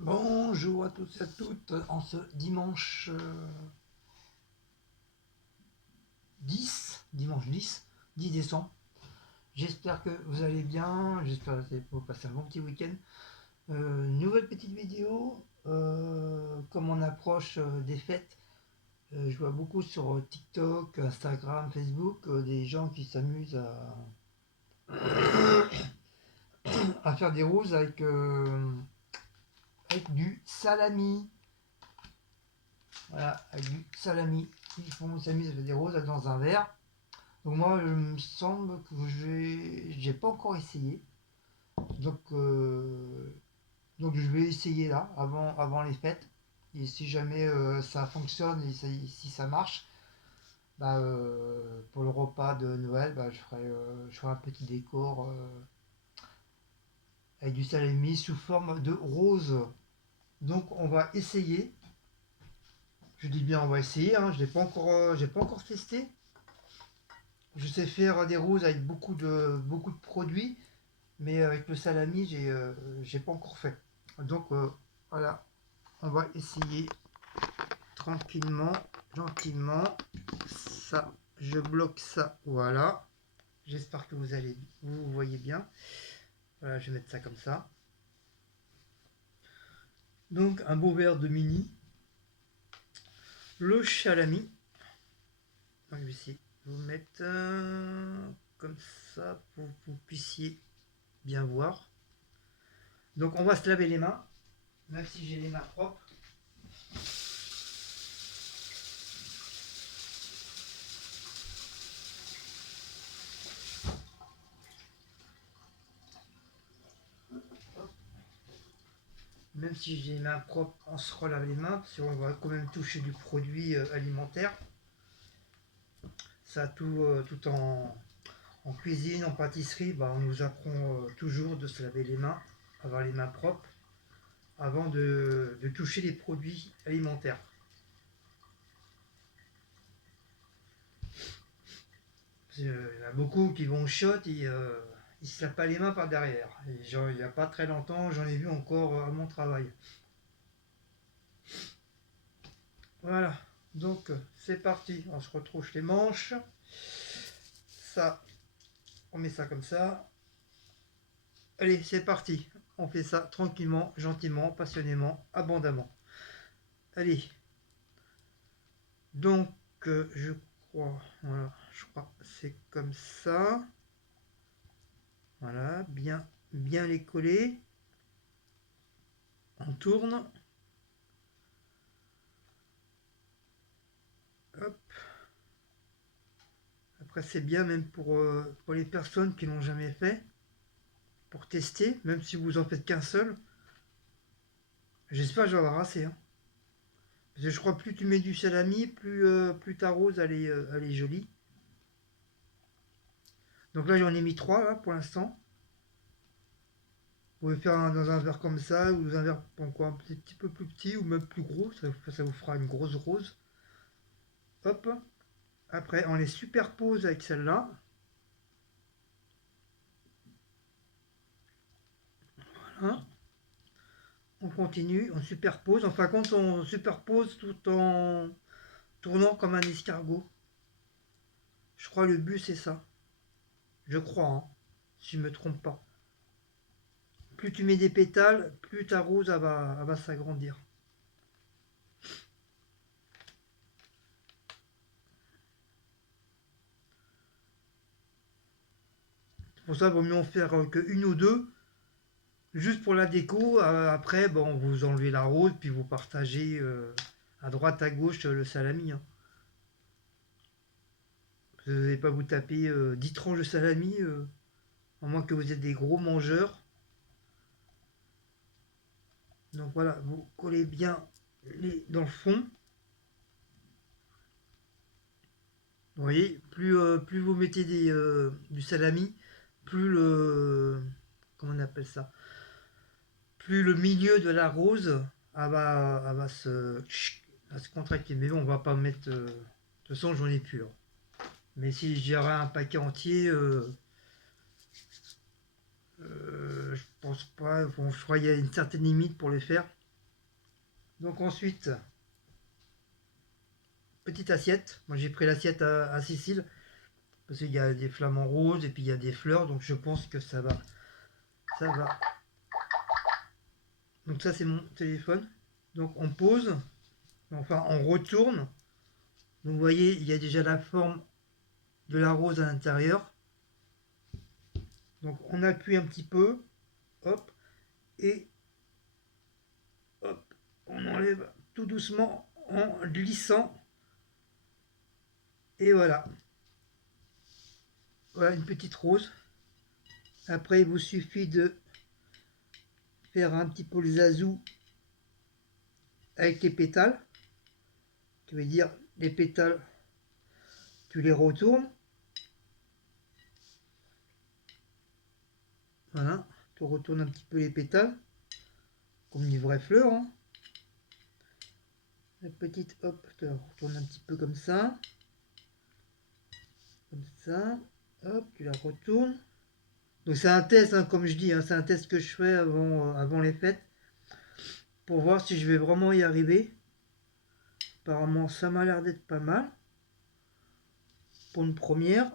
Bonjour à tous et à toutes en ce dimanche 10 décembre. J'espère que vous allez bien, j'espère que vous passez un bon petit week-end. Nouvelle petite vidéo, comme on approche des fêtes, je vois beaucoup sur TikTok, Instagram, Facebook, des gens qui s'amusent à faire des roses avec du salami. Voilà, avec du salami. Ils s'amusent à faire des roses dans un verre. Donc moi, il me semble que j'ai pas encore essayé. Donc, euh, donc je vais essayer là, avant les fêtes. Et si jamais ça fonctionne et si ça marche, pour le repas de Noël, je ferai un petit décor avec du salami sous forme de rose. Donc on va essayer. Je dis bien on va essayer, hein, j'ai pas encore testé. Je sais faire des roses avec beaucoup de produits, mais avec le salami, j'ai pas encore fait. Donc voilà, on va essayer tranquillement, gentiment. Ça, je bloque ça, voilà. J'espère que vous voyez bien. Voilà, je vais mettre ça comme ça. Donc un beau verre de mini, le salami. Donc, je vais essayer de vous mettre comme ça pour que vous puissiez bien voir. Donc on va se laver les mains, même si j'ai les mains propres. Même si j'ai les mains propres, on se relave les mains, parce qu'on va quand même toucher du produit alimentaire. Ça, tout en cuisine, en pâtisserie, on nous apprend toujours de se laver les mains, avoir les mains propres, avant de toucher les produits alimentaires. Il y en a beaucoup qui vont au shot et ils ne se lavent pas les mains par derrière. Et genre, il n'y a pas très longtemps, j'en ai vu encore à mon travail. Voilà, donc c'est parti, on se retrousse les manches. Ça, on met ça comme ça. Allez, c'est parti. On fait ça tranquillement, gentiment, passionnément, abondamment. Allez. Donc, je crois que c'est comme ça. Voilà, bien les coller. On tourne. Hop. Après, c'est bien même pour les personnes qui l'ont jamais fait. Pour tester, même si vous en faites qu'un seul. J'espère que j'en aurai assez. Hein. Parce que je crois que plus tu mets du salami, plus ta rose elle est jolie. Donc là j'en ai mis 3 là, pour l'instant. Vous pouvez faire dans un verre comme ça, ou dans un verre un petit peu plus petit, ou même plus gros, ça vous fera une grosse rose. Hop. Après on les superpose avec celle-là. Voilà. On continue, on superpose. Enfin quand on superpose tout en tournant comme un escargot. Je crois que le but c'est ça. Je crois, hein, si je me trompe pas. Plus tu mets des pétales, plus ta rose elle va s'agrandir. C'est pour ça qu'il vaut mieux en faire qu'une ou deux, juste pour la déco. Après, bon, vous enlevez la rose, puis vous partagez à droite, à gauche le salami. Hein. Vous n'allez pas vous taper 10 tranches de salami, à moins que vous êtes des gros mangeurs. Donc voilà, vous collez bien dans le fond. Vous voyez, plus vous mettez du salami, plus le... Comment on appelle ça? Plus le milieu de la rose elle va se contracter. Mais bon, on va pas mettre... de toute façon, j'en ai plus. Hein. Mais si je dirais un paquet entier, je pense pas. Bon, je crois qu'il y a une certaine limite pour les faire. Donc ensuite, petite assiette. Moi j'ai pris l'assiette à Sicile parce qu'il y a des flamants roses et puis il y a des fleurs, donc je pense que ça va. Ça va. Donc ça c'est mon téléphone. Donc on pose, enfin on retourne. Donc vous voyez, il y a déjà la forme de la rose à l'intérieur. Donc on appuie un petit peu, hop, et hop, on enlève tout doucement en glissant. Et voilà. Voilà une petite rose. Après, il vous suffit de faire un petit peu les azous avec les pétales. Ça veut dire les pétales, tu les retournes. Voilà, tu retournes un petit peu les pétales, comme des vraies fleurs. Hein. La petite, hop, tu la retournes un petit peu comme ça. Comme ça, hop, tu la retournes. Donc c'est un test, hein, comme je dis, hein, c'est un test que je fais avant les fêtes, pour voir si je vais vraiment y arriver. Apparemment, ça m'a l'air d'être pas mal. Pour une première.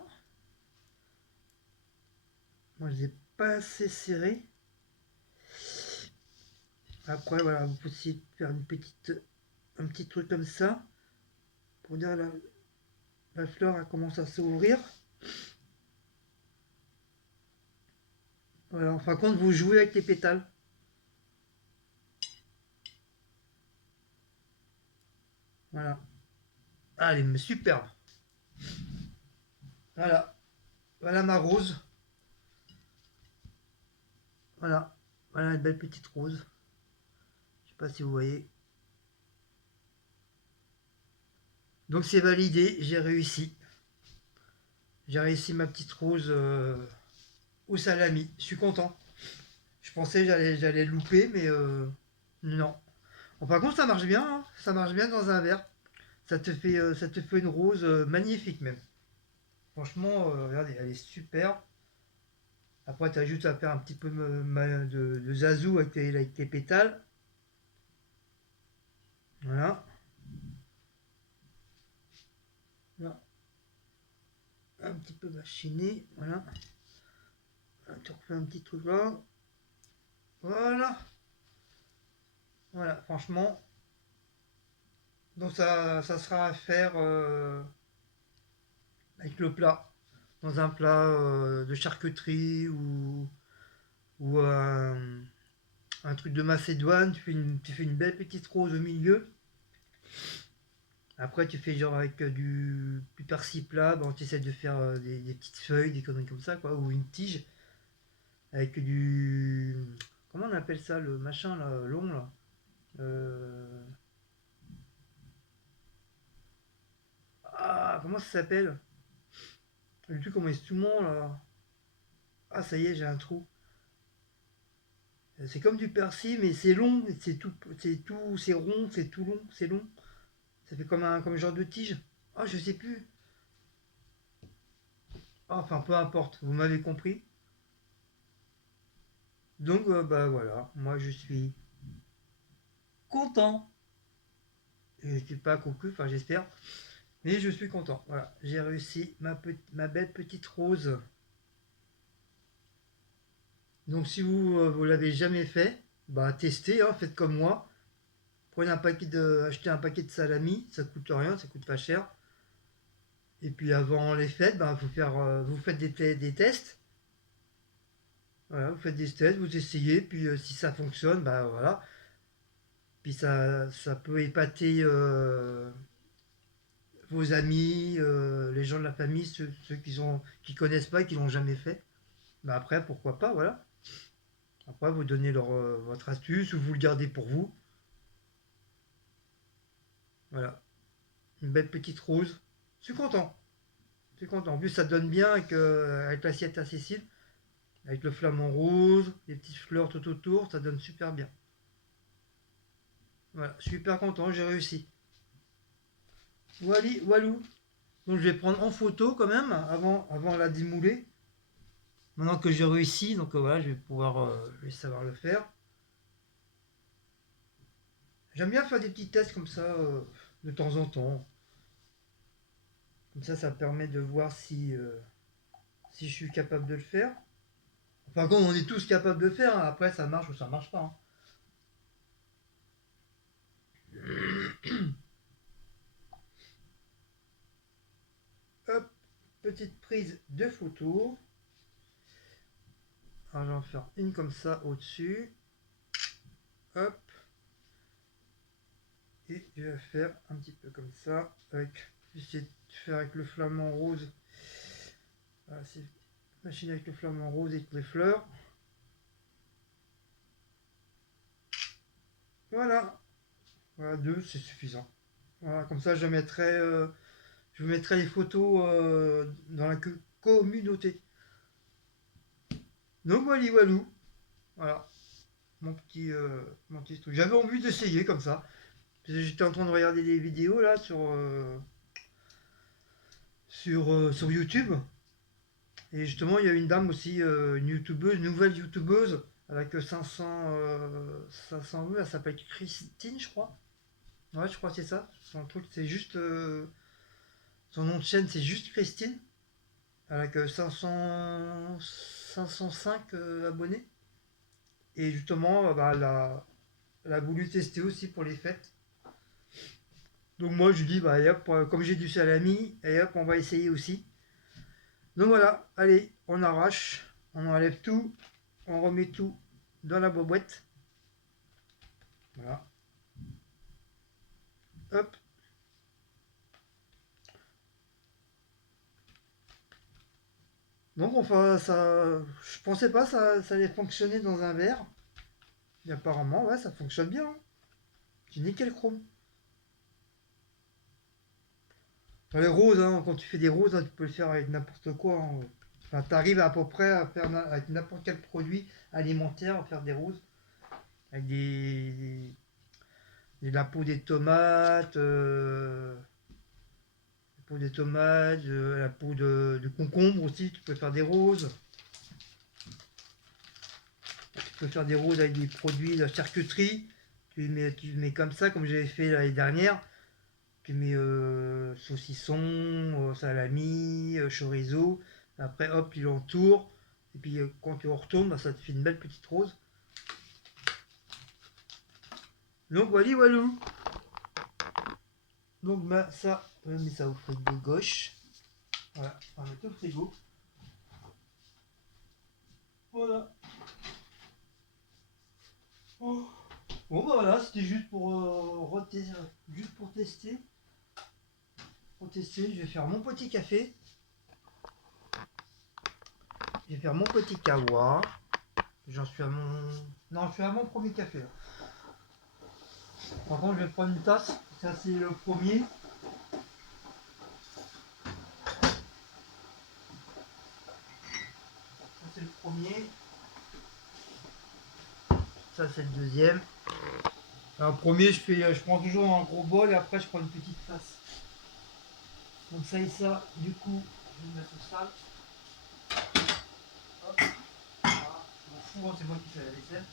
Moi, je n'ai pas assez serré. Après, voilà, vous pouvez essayer de faire un petit truc comme ça. Pour dire la fleur elle commence à s'ouvrir. Voilà, en fin de compte, vous jouez avec les pétales. Voilà. Ah, elle est superbe. Voilà. Voilà ma rose. Voilà. Voilà une belle petite rose. Je sais pas si vous voyez. Donc c'est validé, j'ai réussi. J'ai réussi ma petite rose au salami. Je suis content. Je pensais que j'allais louper, mais non. Bon, par contre, ça marche bien. Hein. Ça marche bien dans un verre. Ça te fait une rose magnifique même. Franchement, regardez, elle est super. Après, tu as juste à faire un petit peu de zazou avec tes pétales. Voilà. Là, un petit peu machiné. Voilà. Là, tu refais un petit truc là. Voilà. Voilà, franchement. Donc ça sera à faire avec le plat. Dans un plat de charcuterie ou un truc de Macédoine. Tu fais une belle petite rose au milieu. Après, tu fais genre avec du persil plat, bon, tu essaies de faire des petites feuilles, des conneries comme ça, quoi, ou une tige, avec du. Comment on appelle ça, le machin là, long là Euh, Ah, comment ça s'appelle? Le truc comment est tout le monde là. Ah, ça y est, j'ai un trou. C'est comme du persil, mais c'est long, c'est rond, c'est tout long, c'est long. Ça fait comme un genre de tige. Ah, je sais plus. Ah, enfin, peu importe, vous m'avez compris. Donc, bah voilà, moi je suis content. Je ne suis pas conclu, enfin j'espère, mais je suis content. Voilà, j'ai réussi ma belle petite rose. Donc si vous l'avez jamais fait, bah testez, hein, faites comme moi. Prenez achetez un paquet de salami, ça coûte rien, ça coûte pas cher. Et puis avant les fêtes, bah, vous faites des tests. Voilà, vous faites des tests, vous essayez, puis si ça fonctionne, bah voilà. Puis ça peut épater vos amis, les gens de la famille, ceux qui connaissent pas, qui l'ont jamais fait. Bah après, pourquoi pas, voilà. Après, vous donnez votre astuce ou vous le gardez pour vous. Voilà. Une belle petite rose. Je suis content. Je suis content. En plus, ça donne bien avec l'assiette à Cécile. Avec le flamant rose, les petites fleurs tout autour, ça donne super bien. Voilà, super content, j'ai réussi. Wally, walou. Donc je vais prendre en photo quand même, avant la démouler. Maintenant que j'ai réussi, donc voilà, je vais savoir le faire. J'aime bien faire des petits tests comme ça de temps en temps. Comme ça me permet de voir si je suis capable de le faire. Enfin, quand on est tous capables de le faire, hein. Après ça marche ou ça marche pas, hein. Hop, petite prise de photo. Alors, je vais en faire une comme ça au-dessus. Hop. Et je vais faire un petit peu comme ça. J'essaie de faire avec le flamant rose. Voilà, c'est machine avec le flamant rose et les fleurs. Voilà. Voilà, deux, c'est suffisant. Voilà, comme ça je mettrai les photos dans la communauté. Donc voilà, walou. Voilà, mon petit truc. J'avais envie d'essayer comme ça. J'étais en train de regarder des vidéos là sur YouTube. Et justement, il y a une dame aussi, une youtubeuse, une nouvelle youtubeuse, avec 500 vues. Elle s'appelle Christine, je crois. Ouais, je crois que c'est ça. Son truc, c'est juste. Son nom de chaîne, c'est juste Christine. Avec 505 abonnés. Et justement, bah, elle a voulu tester aussi pour les fêtes. Donc moi, je dis, bah, et hop, comme j'ai du salami, et hop, on va essayer aussi. Donc voilà, allez, on arrache, on enlève tout, on remet tout dans la boîte. Voilà. Hop. Donc enfin, ça, je pensais pas ça allait fonctionner dans un verre. Et apparemment, ouais, ça fonctionne bien, hein. C'est nickel chrome. Enfin, les roses, hein, quand tu fais des roses, hein, tu peux le faire avec n'importe quoi, hein. Enfin, t'arrives à peu près à faire avec n'importe quel produit alimentaire, à faire des roses. Avec la peau des tomates, la peau de concombre aussi, tu peux faire des roses. Tu peux faire des roses avec des produits de charcuterie. Tu mets comme ça, comme j'avais fait l'année dernière. Tu mets saucisson, salami, chorizo. Après, hop, tu l'entoures. Et puis, quand tu retournes, bah, ça te fait une belle petite rose. Donc, voilà, walou. Donc, bah, ça, on met ça au frigo gauche. Voilà, on va mettre au frigo. Voilà. Oh. Bon, bah voilà, c'était juste juste pour tester. Pour tester, je vais faire mon petit café. Je vais faire mon petit kawa. J'en suis à mon. Non, je suis à mon premier café là. Par contre, je vais prendre une tasse. Ça, c'est le premier. Ça, c'est le premier. Ça, c'est le deuxième. Alors, premier, je prends toujours un gros bol et après, je prends une petite tasse. Donc, ça et ça, du coup, je vais le mettre au sale. Hop. Voilà. Je m'en fous, hein, c'est moi qui fais la vaisselle.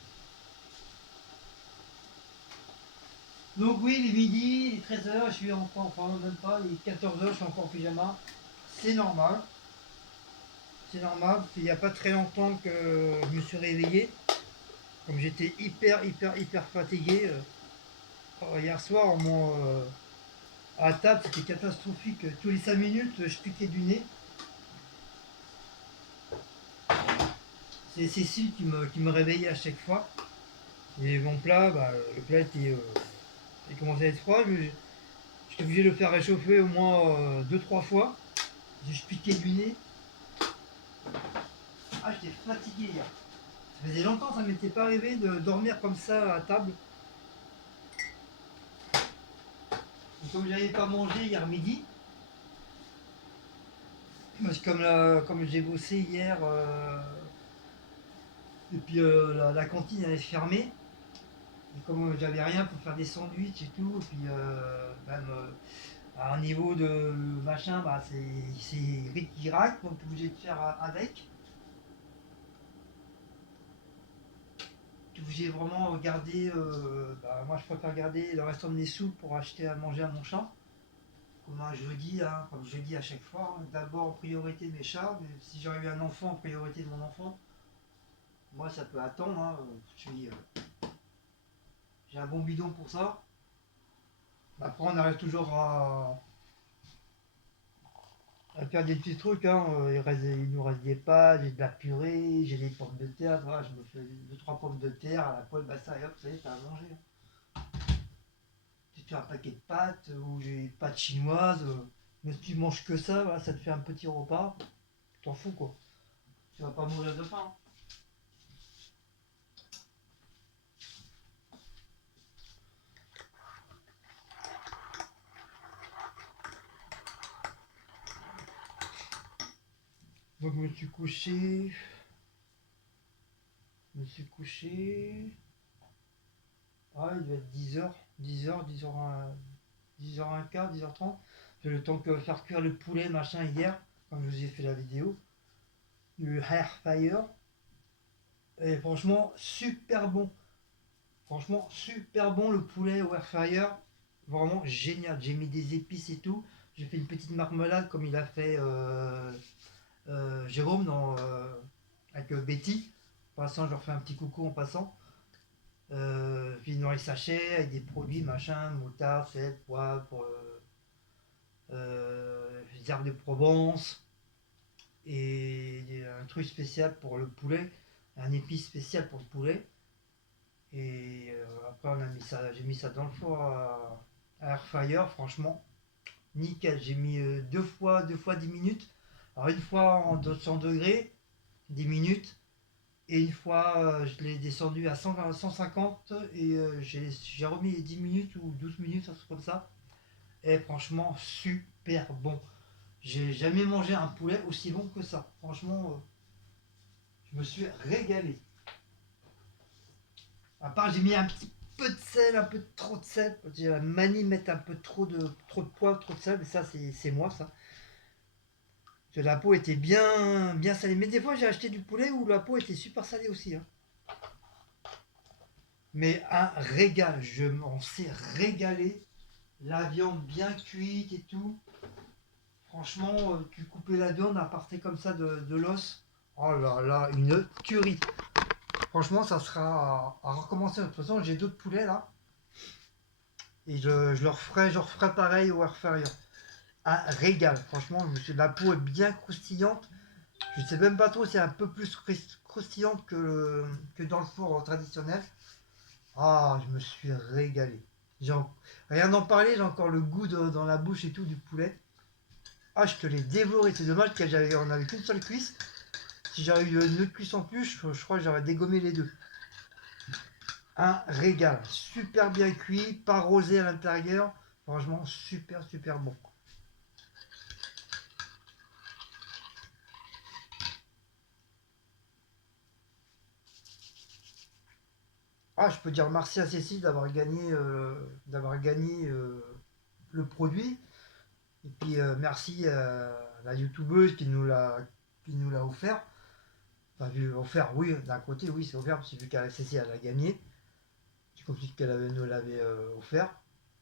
Donc, oui, il est midi, il est 13h, je suis encore, enfin, même pas, il est 14h, je suis encore en pyjama. C'est normal. C'est normal, il n'y a pas très longtemps que je me suis réveillé. Comme j'étais hyper fatigué. Hier soir, à la table, c'était catastrophique. Tous les 5 minutes, je piquais du nez. C'est Cécile qui me réveillait à chaque fois. Et mon plat, bah, le plat il commençait à être froid. J'étais obligé de le faire réchauffer au moins 2-3 fois. Je piquais du nez. Ah, j'étais fatigué hier. Ça faisait longtemps, ça m'était pas arrivé de dormir comme ça à table. Et comme j'avais pas mangé hier midi, parce que comme j'ai bossé hier, et puis la cantine elle est fermée, et comme j'avais rien pour faire des sandwichs et tout, et puis même à un niveau de machin, bah, c'est ric-rac, donc t'es obligé de faire avec. obligé vraiment garder, moi je préfère garder le restant de mes sous pour acheter à manger à mon chat. Comme je dis à chaque fois, hein, d'abord en priorité mes chats, mais si j'aurais eu un enfant en priorité de mon enfant, moi ça peut attendre, hein, j'ai un bon bidon pour ça. Après on arrive toujours à faire des petits trucs, hein. Il nous reste des pâtes, j'ai de la purée, j'ai des pommes de terre, voilà, je me fais deux trois pommes de terre à la poêle, basta et hop, ça y est, t'as à manger, hein. Tu te fais un paquet de pâtes ou j'ai des pâtes chinoises, mais si tu manges que ça, voilà, ça te fait un petit repas, tu t'en fous quoi. Tu vas pas mourir de faim, hein. Donc je me suis couché, ah il doit être 10h, 10h, 10h, 10h15, 10h30. J'ai le temps que faire cuire le poulet machin hier, comme je vous ai fait la vidéo, du air fryer. Et franchement, super bon. Franchement, super bon le poulet au air fryer. Vraiment génial. J'ai mis des épices et tout. J'ai fait une petite marmelade comme il a fait Jérôme avec Betty. En passant, je leur fais un petit coucou en passant. Puis dans les sachets avec des produits machin, moutarde, sel, poivre, les herbes de Provence et un truc spécial pour le poulet, un épice spécial pour le poulet. Et après, j'ai mis ça dans le four à air fryer, franchement, nickel. J'ai mis deux fois 10 minutes. Alors, une fois en 200 degrés, 10 minutes. Et une fois, je l'ai descendu à 150 et j'ai remis les 10 minutes ou 12 minutes, un truc comme ça. Et franchement, super bon. J'ai jamais mangé un poulet aussi bon que ça. Franchement, je me suis régalé. À part, j'ai mis un petit peu de sel, un peu trop de sel. J'ai la manie de mettre un peu trop de poivre, trop de sel, mais ça, c'est moi, ça. Parce que la peau était bien, bien salée. Mais des fois, j'ai acheté du poulet où la peau était super salée aussi, hein. Mais un régal, je m'en sais régalé. La viande bien cuite et tout. Franchement, tu coupais la viande à partir comme ça de l'os. Oh là là, une tuerie. Franchement, ça sera à recommencer. De toute façon, j'ai d'autres poulets là. Et je leur ferai pareil au air fryer. Un régal, franchement, la peau est bien croustillante. Je ne sais même pas trop si c'est un peu plus croustillante que dans le four traditionnel. Ah, je me suis régalé. Rien d'en parler, j'ai encore le goût dans la bouche et tout du poulet. Ah, je te l'ai dévoré. C'est dommage on avait qu'une seule cuisse. Si j'avais eu une autre cuisse en plus, je crois que j'aurais dégommé les deux. Un régal, super bien cuit, pas rosé à l'intérieur. Franchement, super, super bon. Ah, je peux dire merci à Cécile d'avoir gagné le produit. Et puis merci à la youtubeuse qui nous l'a offert. Enfin, offert, oui, d'un côté, oui, c'est offert, parce que vu qu'Alex Cécile, elle a gagné. C'est comme si nous l'avait offert.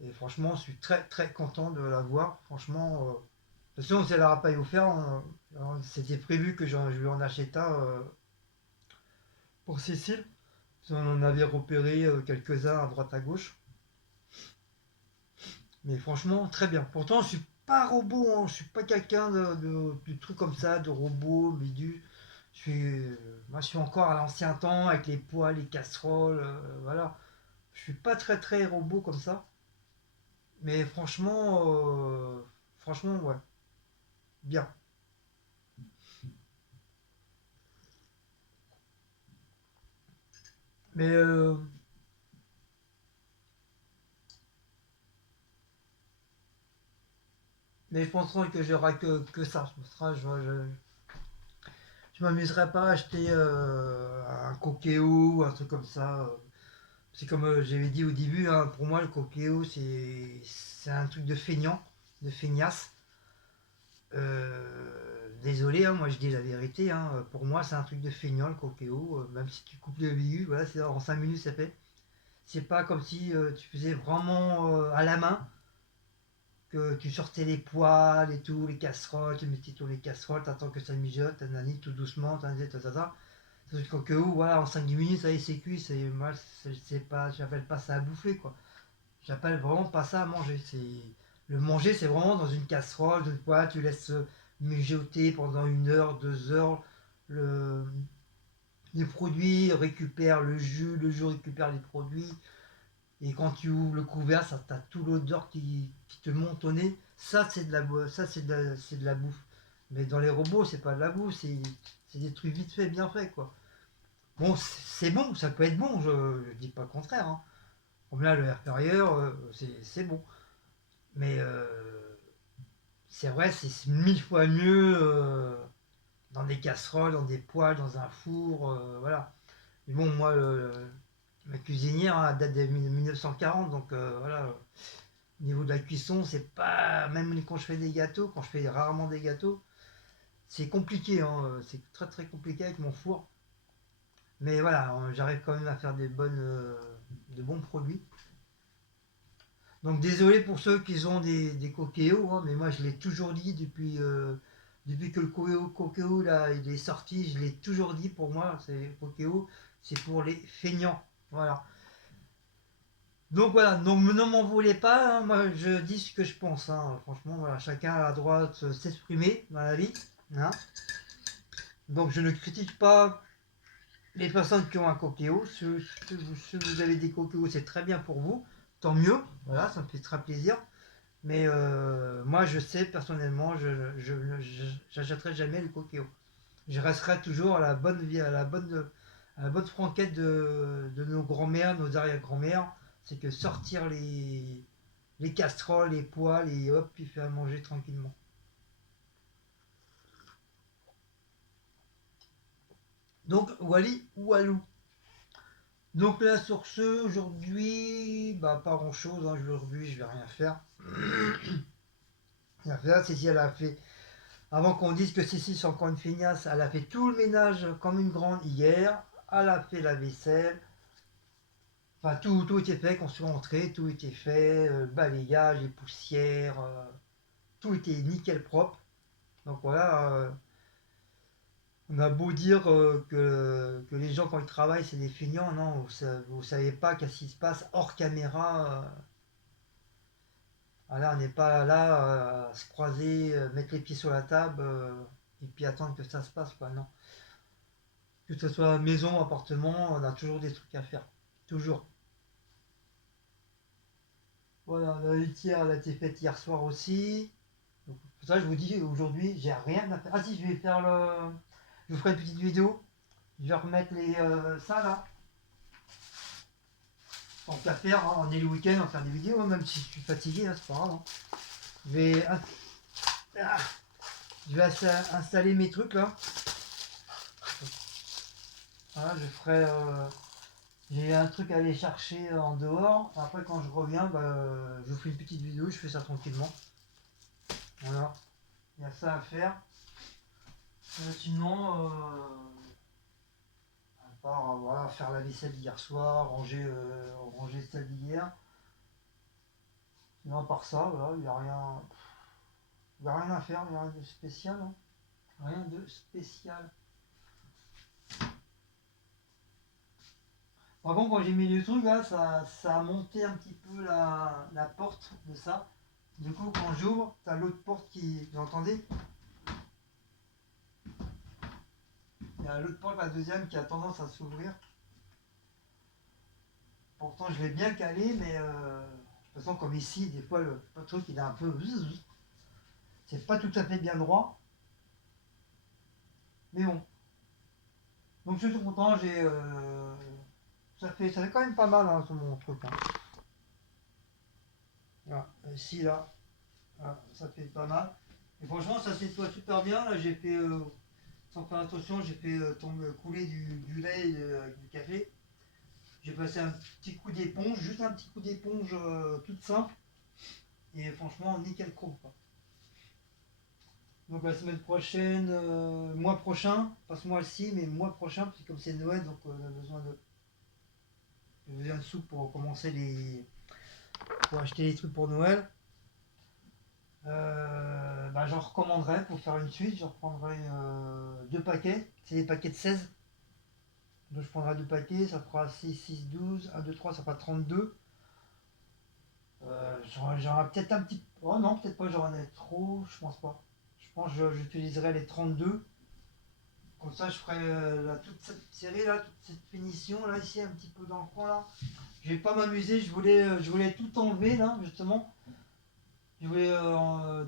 Et franchement, je suis très très content de l'avoir. Franchement, de toute façon, si elle n'aura pas offert, c'était prévu que je lui en achète un pour Cécile. On en avait repéré quelques-uns à droite à gauche. Mais franchement, très bien. Pourtant, je suis pas robot, hein. Je suis pas quelqu'un de trucs comme ça, de robot, mais moi, je suis encore à l'ancien temps avec les poêles, les casseroles, voilà. Je suis pas très très robot comme ça. Mais franchement, ouais, bien. Mais, euh, mais je penserai que j'aurai que ça. Je m'amuserai pas à acheter un Cookéo ou un truc comme ça. C'est comme j'avais dit au début, hein, pour moi le Cookéo c'est un truc de feignant, de feignasse. désolé, hein, moi je dis la vérité, hein, pour moi c'est un truc de feignant le coquéo, même si tu coupes le BU, voilà, c'est en 5 minutes ça fait. C'est pas comme si tu faisais vraiment à la main, que tu sortais les poêles et tout, les casseroles, tu mettais tous les casseroles, t'attends que ça mijote, t'analyses tout doucement, t'as. Tandis que coquéo, voilà, en 5-10 minutes ça y est c'est cuit, moi c'est pas, j'appelle pas ça à bouffer quoi. J'appelle vraiment pas ça à manger. Le manger, c'est vraiment dans une casserole, une poêle, tu laisses mijoter pendant 1 heure, 2 heures. Le, les produits récupèrent le jus récupère les produits. Et quand tu ouvres le couvert, ça t'as tout l'odeur qui te monte au nez. Ça, c'est de ça, c'est de la bouffe. Mais dans les robots, c'est pas de la bouffe, c'est des trucs vite fait, bien fait, quoi. Bon, c'est bon, ça peut être bon, je dis pas le contraire, hein. Comme là, le air fryer, c'est bon. Mais c'est vrai, c'est 1000 fois mieux dans des casseroles, dans des poêles, dans un four, voilà. Mais bon, moi, ma cuisinière hein, elle date de 1940, donc voilà. Au niveau de la cuisson, c'est pas. Même quand je fais des gâteaux, quand je fais rarement des gâteaux, c'est compliqué, hein, c'est très très compliqué avec mon four. Mais voilà, j'arrive quand même à faire de bons produits. Donc désolé pour ceux qui ont des coquéos, hein, mais moi je l'ai toujours dit depuis que le coquéo là, il est sorti, je l'ai toujours dit pour moi, c'est coquéo, c'est pour les feignants. Voilà. Donc voilà, donc ne m'en voulez pas, hein, moi je dis ce que je pense. Hein. Franchement, voilà, chacun a le droit de s'exprimer dans la vie. Hein. Donc je ne critique pas les personnes qui ont un coquéo. Si vous avez des coquéos, c'est très bien pour vous. Tant mieux. Voilà, ça me fait très plaisir. Mais moi, je sais personnellement, j'achèterai jamais le coquéo. Je resterai toujours à la bonne vie, à la bonne franquette de nos grands-mères, nos arrière-grands-mères. C'est que sortir les casseroles, les poêles et hop, puis faire manger tranquillement. Donc, Wally ou Walou. Donc là, sur ce, aujourd'hui, bah, pas grand-chose. Hein, aujourd'hui, je vais rien faire. Rien faire. C'est si elle a fait. Avant qu'on dise que Cécile c'est encore une feignasse, elle a fait tout le ménage comme une grande hier. Elle a fait la vaisselle. Enfin, tout était fait quand je suis rentré. Tout était fait. Balayage, les poussières. Tout était nickel propre. Donc voilà. On a beau dire que les gens quand ils travaillent c'est des feignants. Non, vous savez pas qu'est-ce qui se passe hors caméra. Voilà, on n'est pas là à se croiser, mettre les pieds sur la table et puis attendre que ça se passe. Quoi. Non. Que ce soit maison, appartement, on a toujours des trucs à faire. Toujours. Voilà, la litière, elle a été faite hier soir aussi. Donc, pour ça, je vous dis, aujourd'hui, j'ai rien à faire. Ah si, je vais faire le. Je vous ferai une petite vidéo. Je vais remettre ça là. Tant qu'à faire, hein, on est le week-end, on va faire des vidéos, hein, même si je suis fatigué, hein, c'est pas grave. Hein. Je vais, ah, je vais installer mes trucs là. Voilà, je ferai. J'ai un truc à aller chercher en dehors. Après, quand je reviens, bah, je vous fais une petite vidéo. Je fais ça tranquillement. Voilà. Il y a ça à faire. Sinon, à part voilà, faire la vaisselle d'hier soir, ranger celle d'hier. Sinon, à part ça, voilà, il n'y a rien. Il n'y a rien à faire, il n'y a rien de spécial. Hein. Rien de spécial. Par contre, quand j'ai mis le truc là, ça a monté un petit peu la porte de ça. Du coup, quand j'ouvre, t'as l'autre porte qui. Vous entendez? Il y a l'autre porte, la deuxième, qui a tendance à s'ouvrir. Pourtant, je l'ai bien calé, mais de toute façon, comme ici, des fois, le truc il est un peu. C'est pas tout à fait bien droit. Mais bon. Donc, je suis content, ça fait quand même pas mal hein, sur mon truc. Hein. Voilà. Ici, là, voilà, ça fait pas mal. Et franchement, ça s'nettoie super bien. Là, j'ai fait, sans faire attention, j'ai fait couler du lait et du café. J'ai passé un petit coup d'éponge, juste un petit coup d'éponge toute simple. Et franchement, nickel chrome. Quoi. Donc la semaine prochaine, mois prochain, pas ce mois-ci, mais mois prochain, parce que comme c'est Noël, donc on a besoin de sous pour commencer pour acheter les trucs pour Noël. J'en recommanderai pour faire une suite, j'en reprendrai deux paquets, c'est des paquets de 16. Donc je prendrai deux paquets, ça fera 6, 6, 12, 1, 2, 3, ça fera 32. J'aurai peut-être un petit. Oh non, peut-être pas, j'en ai trop, je pense pas. Je pense que j'utiliserai les 32. Comme ça, je ferai toute cette série là, toute cette finition là, ici, un petit peu dans le coin là. Je vais pas m'amuser, je voulais tout enlever là, justement. Je voulais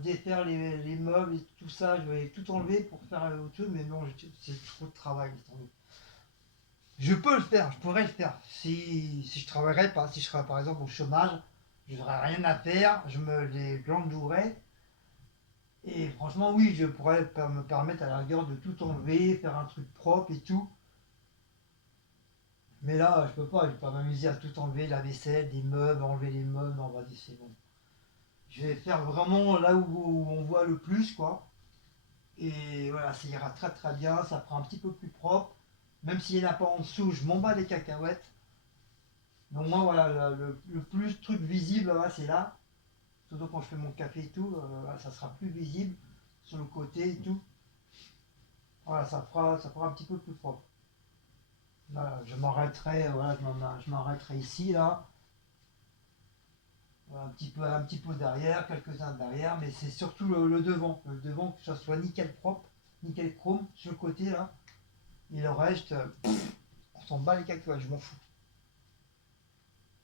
défaire les meubles et tout ça, je voulais tout enlever pour faire autre chose, mais non, c'est trop de travail. Je peux le faire, je pourrais le faire. Si je travaillerais pas, si je serais par exemple au chômage, je n'aurais rien à faire, je me les glandourais. Et franchement, oui, je pourrais me permettre à la rigueur de tout enlever, faire un truc propre et tout. Mais là, je peux pas m'amuser à tout enlever, la vaisselle, des meubles, enlever les meubles, non, vas-y, c'est bon. Je vais faire vraiment là où on voit le plus, quoi. Et voilà, ça ira très très bien, ça fera un petit peu plus propre. Même s'il n'y en a pas en dessous, je m'en bats les cacahuètes. Donc moi, voilà, le plus truc visible, là, c'est là. Surtout quand je fais mon café et tout, là, ça sera plus visible sur le côté et tout. Voilà, ça fera un petit peu plus propre. Là, je m'arrêterai, voilà, je m'arrêterai ici, là. Un petit peu derrière, quelques-uns derrière, mais c'est surtout le devant. Le devant, que ça soit nickel propre, nickel chrome sur le côté, là. Et le reste, on s'en bat les cacahuètes, je m'en fous.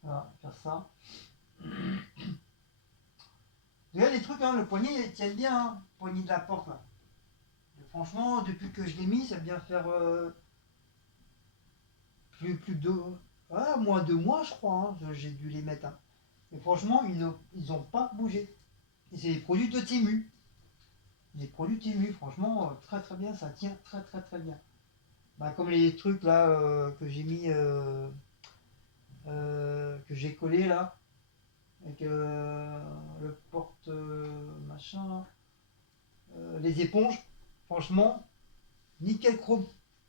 Voilà, faire ça. Il y a des trucs, hein, le poignet, il tient bien, hein, le poignet de la porte, là. Et franchement, depuis que je l'ai mis, ça va bien faire plus de moins de mois, je crois, hein, j'ai dû les mettre, hein. Et franchement, ils ont pas bougé. Et c'est des produits de Timu. Les produits Timu, franchement, très très bien, ça tient très très très bien. Bah, comme les trucs là que j'ai mis, que j'ai collé là, avec le porte machin là, les éponges, franchement, nickel chrome,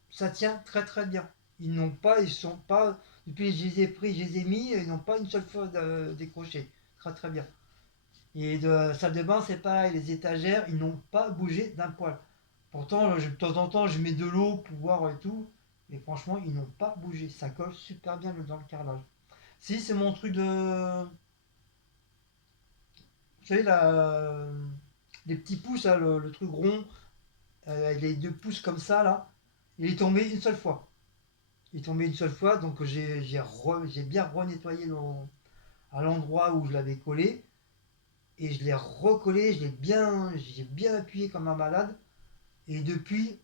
ça tient très très bien. Ils sont pas, depuis que je les ai pris, je les ai mis, ils n'ont pas une seule fois décroché. Très très bien. Et de salle de bain, c'est pareil, les étagères, ils n'ont pas bougé d'un poil. Pourtant, de temps en temps, je mets de l'eau pour voir et tout, mais franchement, ils n'ont pas bougé. Ça colle super bien dans le carrelage. Si, c'est mon truc de. Vous savez, les petits pouces, là, le truc rond, avec les deux pouces comme ça, là, il est tombé une seule fois. Il est tombé une seule fois, donc j'ai bien renettoyé à l'endroit où je l'avais collé. Et je l'ai recollé, j'ai bien appuyé comme un malade. Et depuis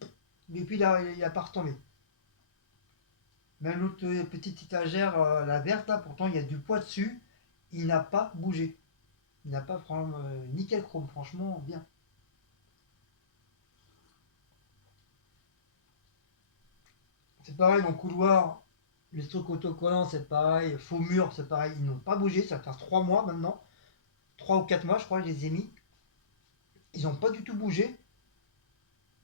là, il n'a pas retombé. Même l'autre petite étagère, la verte là, pourtant il y a du poids dessus, il n'a pas bougé. Il n'a pas vraiment nickel chrome, franchement bien. C'est pareil dans le couloir, les trucs autocollants c'est pareil, faux mur c'est pareil, ils n'ont pas bougé, ça fait 3 mois maintenant, 3 ou 4 mois je crois que je les ai mis. Ils n'ont pas du tout bougé.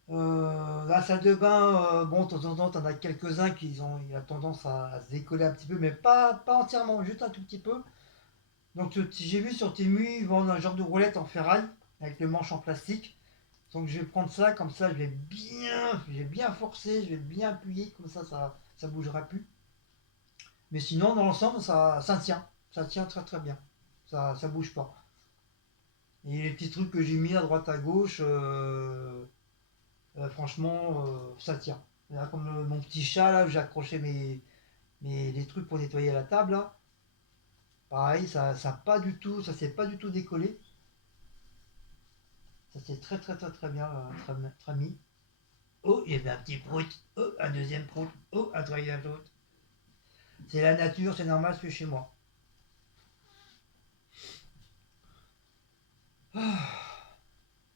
La salle de bain, bon, de temps en temps, t'en as quelques-uns qui ont il a tendance à se décoller un petit peu, mais pas entièrement, juste un tout petit peu. Donc j'ai vu sur Temu, ils vendent un genre de roulette en ferraille avec le manche en plastique. Donc je vais prendre ça, comme ça je vais bien forcer, je vais bien appuyer, comme ça bougera plus. Mais sinon, dans l'ensemble, ça tient très très bien. Ça bouge pas. Et les petits trucs que j'ai mis à droite à gauche, franchement, ça tient. Là, comme mon petit chat là, où j'ai accroché les trucs pour nettoyer la table là. Pareil, ça s'est pas du tout décollé. Ça c'est très très très très bien, très, très mis. Oh, il y avait un petit prout. Oh, un deuxième prout. Oh, un troisième prout. C'est la nature, c'est normal, c'est chez moi.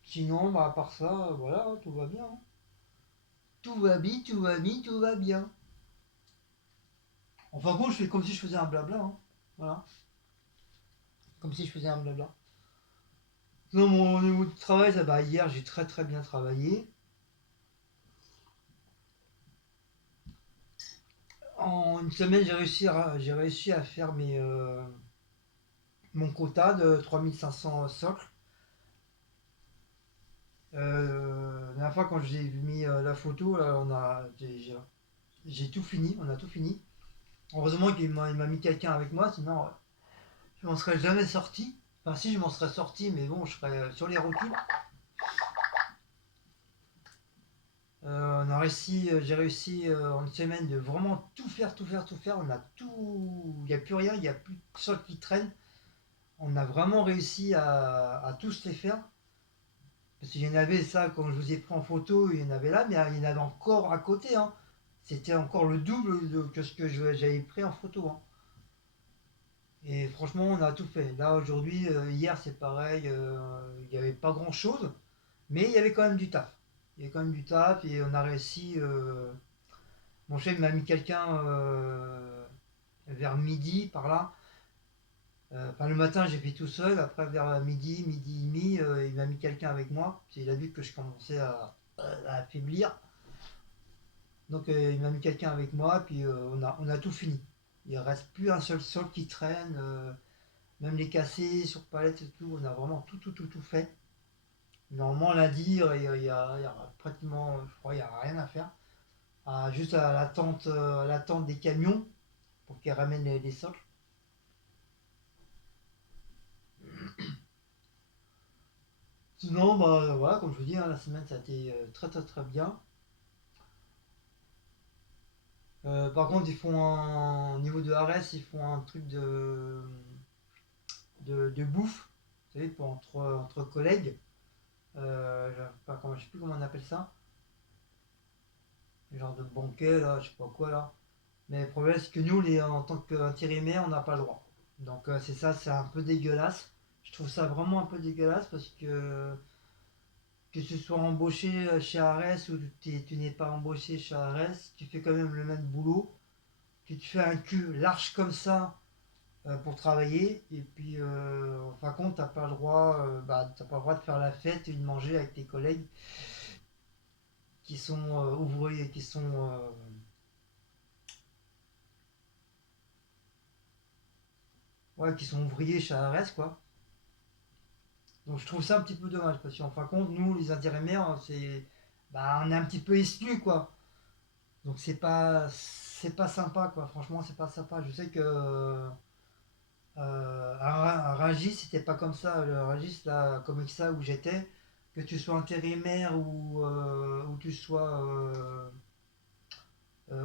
Sinon, bah, à part ça, voilà, tout va bien, hein. Tout va bien, tout va bien, tout va bien. Enfin bon, je fais comme si je faisais un blabla, hein. Voilà. Comme si je faisais un blabla. Non, mon niveau de travail, ça va. Hier, j'ai très très bien travaillé. En une semaine, j'ai réussi à faire mon quota de 3500 socles. La dernière fois, quand j'ai mis la photo, là, j'ai tout fini, on a tout fini. Heureusement qu'il m'a mis quelqu'un avec moi, sinon je m'en serais jamais sorti. Enfin, si, je m'en serais sorti, mais bon, je serais sur les rotules. J'ai réussi en une semaine de vraiment tout faire, tout faire, tout faire. On a tout, il n'y a plus rien, il n'y a plus de sol qui traîne. On a vraiment réussi à tous les faire. Parce qu'il y en avait ça, quand je vous ai pris en photo, il y en avait là, mais il y en avait encore à côté, hein. C'était encore le double que ce que j'avais pris en photo, hein. Et franchement, on a tout fait. Là, aujourd'hui, hier, c'est pareil, il n'y avait pas grand-chose, mais il y avait quand même du taf. Il y avait quand même du taf et on a réussi. Mon chef m'a mis quelqu'un vers midi, par là. Enfin, le matin, j'ai fait tout seul. Après, vers midi, midi et demi, il m'a mis quelqu'un avec moi. Il a vu que je commençais à affaiblir. Donc, il m'a mis quelqu'un avec moi, puis on a tout fini. Il ne reste plus un seul sol qui traîne. Même les cassés sur palette et tout, on a vraiment tout, tout, tout, tout fait. Normalement, lundi, il y a pratiquement, je crois, il n'y a rien à faire. Juste à l'attente des camions pour qu'ils ramènent les socles. Sinon, bah, voilà, comme je vous dis, hein, la semaine ça a été très très très bien. Par contre, au niveau de Arès, ils font un truc de bouffe, vous savez, entre collègues. Je sais plus comment on appelle ça, genre de banquet là, je sais pas quoi là. Mais le problème, c'est que nous, en tant qu'intérimaires, on n'a pas le droit. Donc, c'est ça, c'est un peu dégueulasse. Je trouve ça vraiment un peu dégueulasse parce que tu sois embauché chez Arès ou tu n'es pas embauché chez Arès, tu fais quand même le même boulot. Que tu fais un cul large comme ça pour travailler. Et puis, en fin de compte, t'as pas le droit de faire la fête et de manger avec tes collègues qui sont ouvriers, ouais, qui sont ouvriers chez Arès, quoi. Donc je trouve ça un petit peu dommage parce qu'en fin de compte, nous, les intérimaires, on est un petit peu exclus, quoi. Donc c'est pas sympa, quoi. Franchement, c'est pas sympa. Je sais que à Rungis, c'était pas comme ça. Le Rungis, là, comme ça où j'étais, que tu sois intérimaire ou tu sois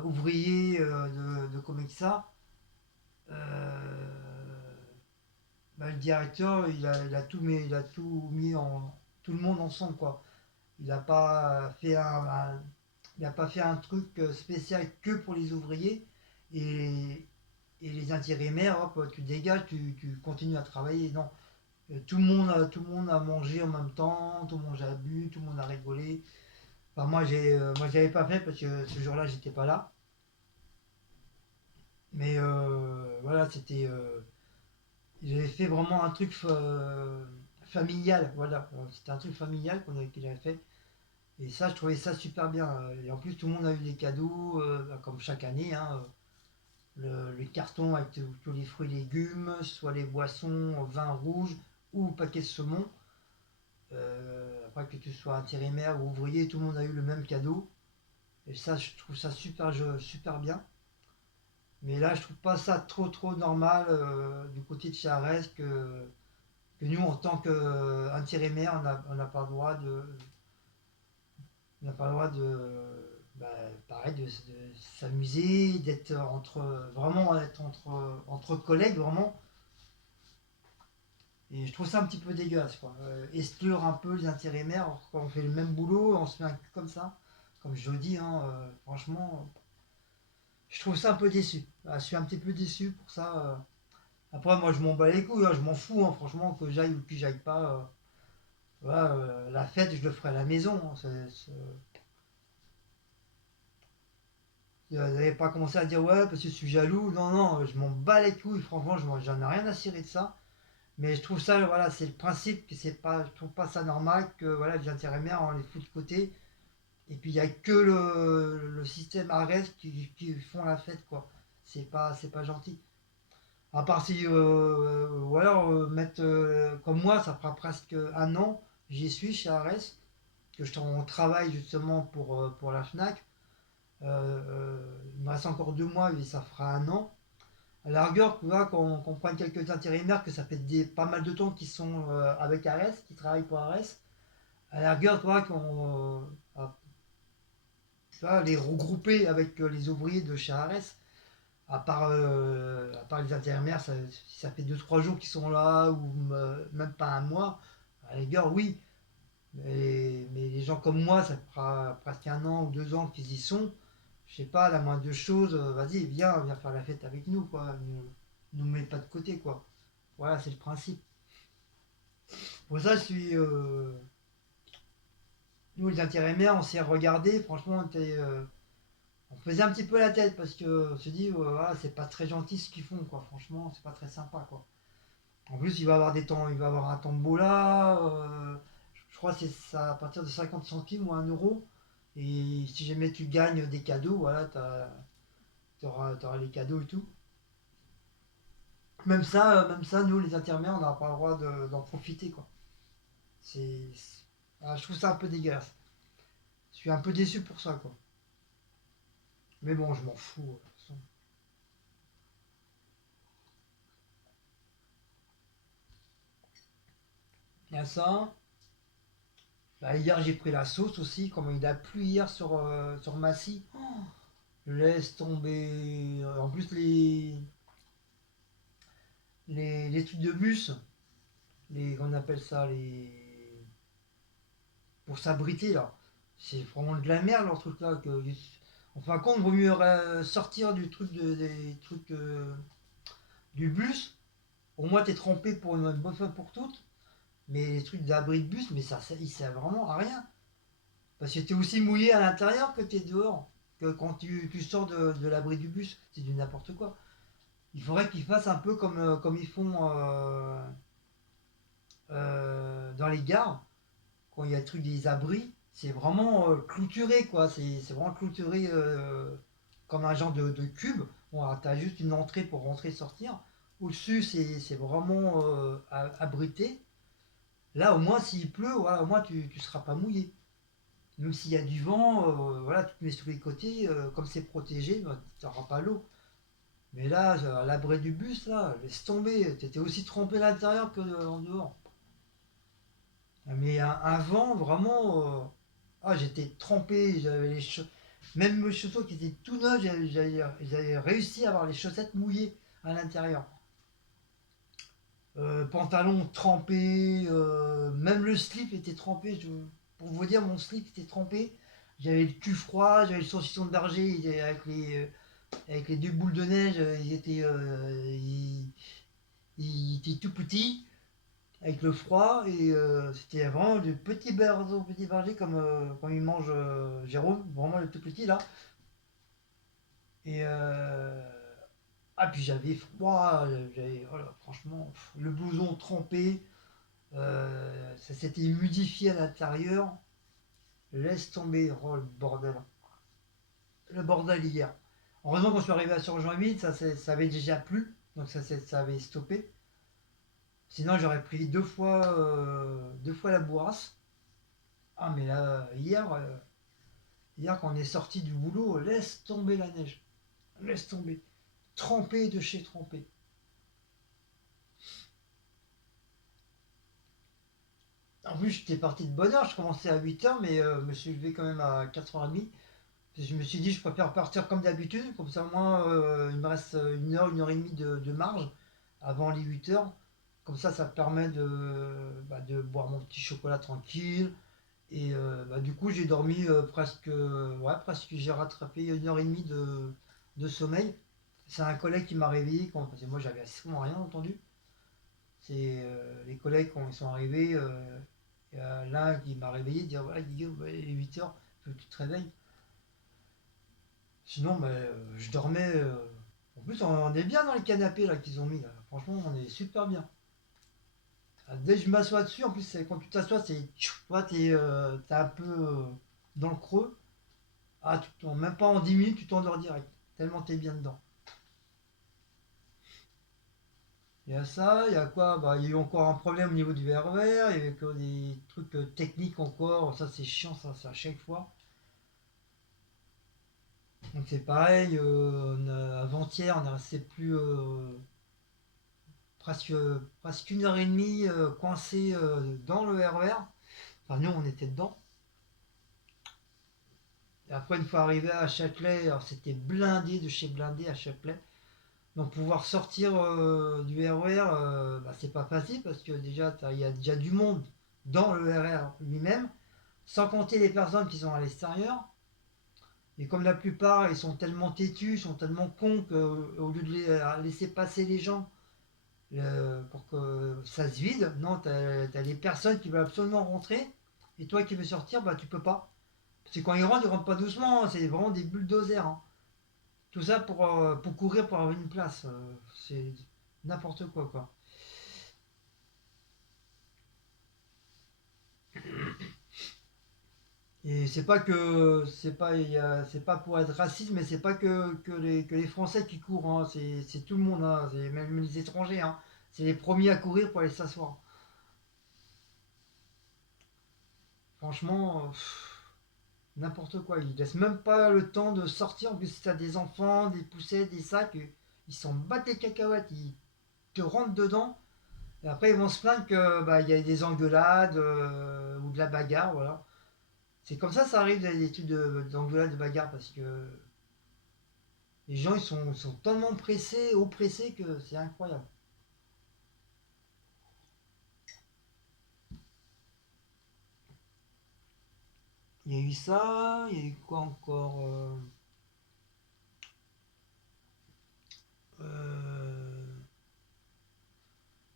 ouvrier de Comexa, euh, le directeur, il a tout mis tout le monde ensemble, quoi. Il n'a pas fait il a pas fait un truc spécial que pour les ouvriers et les intérimaires, hop, tu dégages, tu continues à travailler. Non, tout le monde a mangé en même temps, tout le monde a bu, tout le monde a rigolé. Enfin, moi, j'avais pas fait parce que ce jour-là, j'étais pas là. Mais voilà, j'avais fait vraiment un truc familial. Voilà, c'était un truc familial qu'il avait fait. Et ça, je trouvais ça super bien. Et en plus, tout le monde a eu des cadeaux, comme chaque année, hein. Le carton avec tous les fruits et légumes, soit les boissons, vin rouge ou paquet de saumon. Après que tu sois intérimaire ou ouvrier, tout le monde a eu le même cadeau. Et ça, je trouve ça super, super bien. Mais là, je trouve pas ça trop trop normal du côté de Charest que nous, en tant qu'intérimaire, on n'a pas le droit on n'a pas le droit bah, pareil, de s'amuser, d'être entre collègues, vraiment. Et je trouve ça un petit peu dégueulasse, quoi. Exclure un peu les intérimaires, alors quand on fait le même boulot, on se met un cul comme ça. Comme je le dis, hein, franchement, je trouve ça un peu déçu. Je suis un petit peu déçu pour ça. Après, moi, je m'en bats les couilles, hein, je m'en fous, hein, franchement, que j'aille ou que j'aille pas. Voilà, la fête, je le ferai à la maison, hein. Vous n'avez pas commencé à dire ouais, parce que je suis jaloux. Non, non, je m'en bats les couilles, franchement, j'en ai rien à cirer de ça. Mais je trouve ça, voilà, c'est le principe que c'est pas, je trouve pas ça normal que voilà, les intérimaires, on les fout de côté. Et puis il n'y a que le système ARES qui font la fête, quoi. C'est pas gentil. À part si, ou alors, mettre, comme moi, ça fera presque un an, j'y suis chez ARES, que on travaille justement pour la FNAC. Il me reste encore 2 mois et ça fera un an. À la rigueur, tu vois, qu'on prenne quelques intérimaires, que ça fait pas mal de temps qu'ils sont avec ARES, qui travaillent pour ARES. À la rigueur, tu vois, tu vois, les regrouper avec les ouvriers de chez ARES. À part les intérimaires, si ça fait 2 3 jours qu'ils sont là, ou même pas un mois, à la rigueur, oui. Mais les gens comme moi, ça fera presque un an ou 2 ans qu'ils y sont. Je sais pas, la moindre chose, vas-y, viens faire la fête avec nous, quoi. Nous mets pas de côté, quoi. Voilà, c'est le principe. Pour ça, nous, les intérimaires, on s'est regardé, franchement, on faisait un petit peu la tête parce que on se dit, voilà, c'est pas très gentil ce qu'ils font, quoi. Franchement, c'est pas très sympa, quoi. En plus, il va avoir des temps, il va avoir un tombola. Je crois que c'est ça à partir de 50 centimes ou 1 euro. Et si jamais tu gagnes des cadeaux, voilà, t'auras les cadeaux et tout. Même ça, nous, les intérimaires, on n'a pas le droit d'en profiter, quoi. Je trouve ça un peu dégueulasse. Je suis un peu déçu pour ça, quoi. Mais bon, je m'en fous. De toute façon. Il y a ça. Bah, hier, j'ai pris la sauce aussi. Comme il a plu hier sur Massy. Laisse tomber. En plus, les trucs de bus, on appelle ça pour s'abriter là. C'est vraiment de la merde leur truc là. En fin de compte, il vaut mieux sortir du truc des trucs du bus. Au moins, t'es trempé pour une bonne fois pour toutes. Mais les trucs d'abri de bus, mais ça, il sert vraiment à rien. Parce que t'es aussi mouillé à l'intérieur que t'es dehors. Que quand tu sors de l'abri du bus, c'est du n'importe quoi. Il faudrait qu'ils fassent un peu comme ils font dans les gares, quand il y a le truc des abris, c'est vraiment clôturé, quoi. C'est vraiment clôturé comme un genre de cube. Bon, t'as juste une entrée pour rentrer et sortir. Au-dessus, c'est vraiment abrité. Là, au moins, s'il pleut, voilà, au moins, tu seras pas mouillé. Même s'il y a du vent, voilà, tu te mets sur les côtés, comme c'est protégé, bah, tu n'auras pas l'eau. Mais là, à l'abri du bus, là, laisse tomber. Tu étais aussi trempé à l'intérieur que en dehors. Mais un vent, vraiment. J'étais trempé. Même mes chaussons qui étaient tout neufs, j'avais réussi à avoir les chaussettes mouillées à l'intérieur. Pantalon trempé, même le slip était trempé. Pour vous dire, mon slip était trempé. J'avais le cul froid, j'avais le saucisson de berger avec les 2 boules de neige. Il était tout petit avec le froid et c'était vraiment le petit berger comme il mange Jérôme, vraiment le tout petit là. Et puis j'avais froid, franchement, le blouson trempé, ça s'était humidifié à l'intérieur. Laisse tomber, oh le bordel hier. Heureusement quand je suis arrivé à Surjoinville, ça avait déjà plu, donc ça avait stoppé. Sinon j'aurais pris 2 fois la bourrasse. Ah mais là, hier quand on est sorti du boulot, laisse tomber la neige. Laisse tomber. Trempé de chez trempé. En plus, j'étais parti de bonne heure. Je commençais à 8 h, mais je me suis levé quand même à 4h30. Je me suis dit, je préfère partir comme d'habitude. Comme ça, au moins, il me reste 1 heure et demie de marge avant les 8 h. Comme ça me permet de boire mon petit chocolat tranquille. Et du coup, j'ai dormi presque, j'ai rattrapé 1 heure et demie de sommeil. C'est un collègue qui m'a réveillé, parce que moi j'avais absolument rien entendu. C'est les collègues quand ils sont arrivés, il y a l'un qui m'a réveillé, dire voilà Guillaume, il est 8 h, faut que tu te réveilles. Sinon, je dormais. En plus, on est bien dans les canapés là qu'ils ont mis là. Franchement, on est super bien. Dès que je m'assois dessus, en plus, quand tu t'assois, toi, t'es un peu dans le creux. Ah, même pas en 10 minutes, tu t'endors direct. Tellement t'es bien dedans. Il y a ça, il y a quoi? Bah, il y a eu encore un problème au niveau du RER, il y avait que des trucs techniques encore. Ça, c'est chiant, ça, c'est à chaque fois. Donc, c'est pareil, avant-hier, on est resté plus presque, presque 1 heure et demie coincé dans le RER. Enfin, nous, on était dedans. Et après, une fois arrivé à Châtelet, alors c'était blindé de chez blindé à Châtelet. Donc pouvoir sortir du RER, bah, c'est pas facile parce que déjà il y a déjà du monde dans le RER lui-même, sans compter les personnes qui sont à l'extérieur. Et comme la plupart ils sont tellement têtus, ils sont tellement cons qu'au lieu de laisser passer les gens pour que ça se vide, non, t'as les personnes qui veulent absolument rentrer et toi qui veux sortir, bah tu peux pas. Parce que quand ils rentrent pas doucement, hein, c'est vraiment des bulldozers, hein. Tout ça pour courir pour avoir une place. C'est n'importe quoi, quoi. Et c'est pas pour être raciste, mais c'est pas que les Français qui courent, hein. C'est tout le monde, hein. C'est même les étrangers, hein. C'est les premiers à courir pour aller s'asseoir. Franchement, n'importe quoi. Ils laissent même pas le temps de sortir. En plus, si t'as des enfants, des poussettes, des sacs, ils s'en battent les cacahuètes. Ils te rentrent dedans. Et après, ils vont se plaindre que bah, il y a des engueulades ou de la bagarre, voilà. C'est comme ça arrive des trucs d'engueulade, de bagarre, parce que les gens ils sont tellement pressés, oppressés que c'est incroyable. Il y a eu ça, il y a eu quoi encore euh,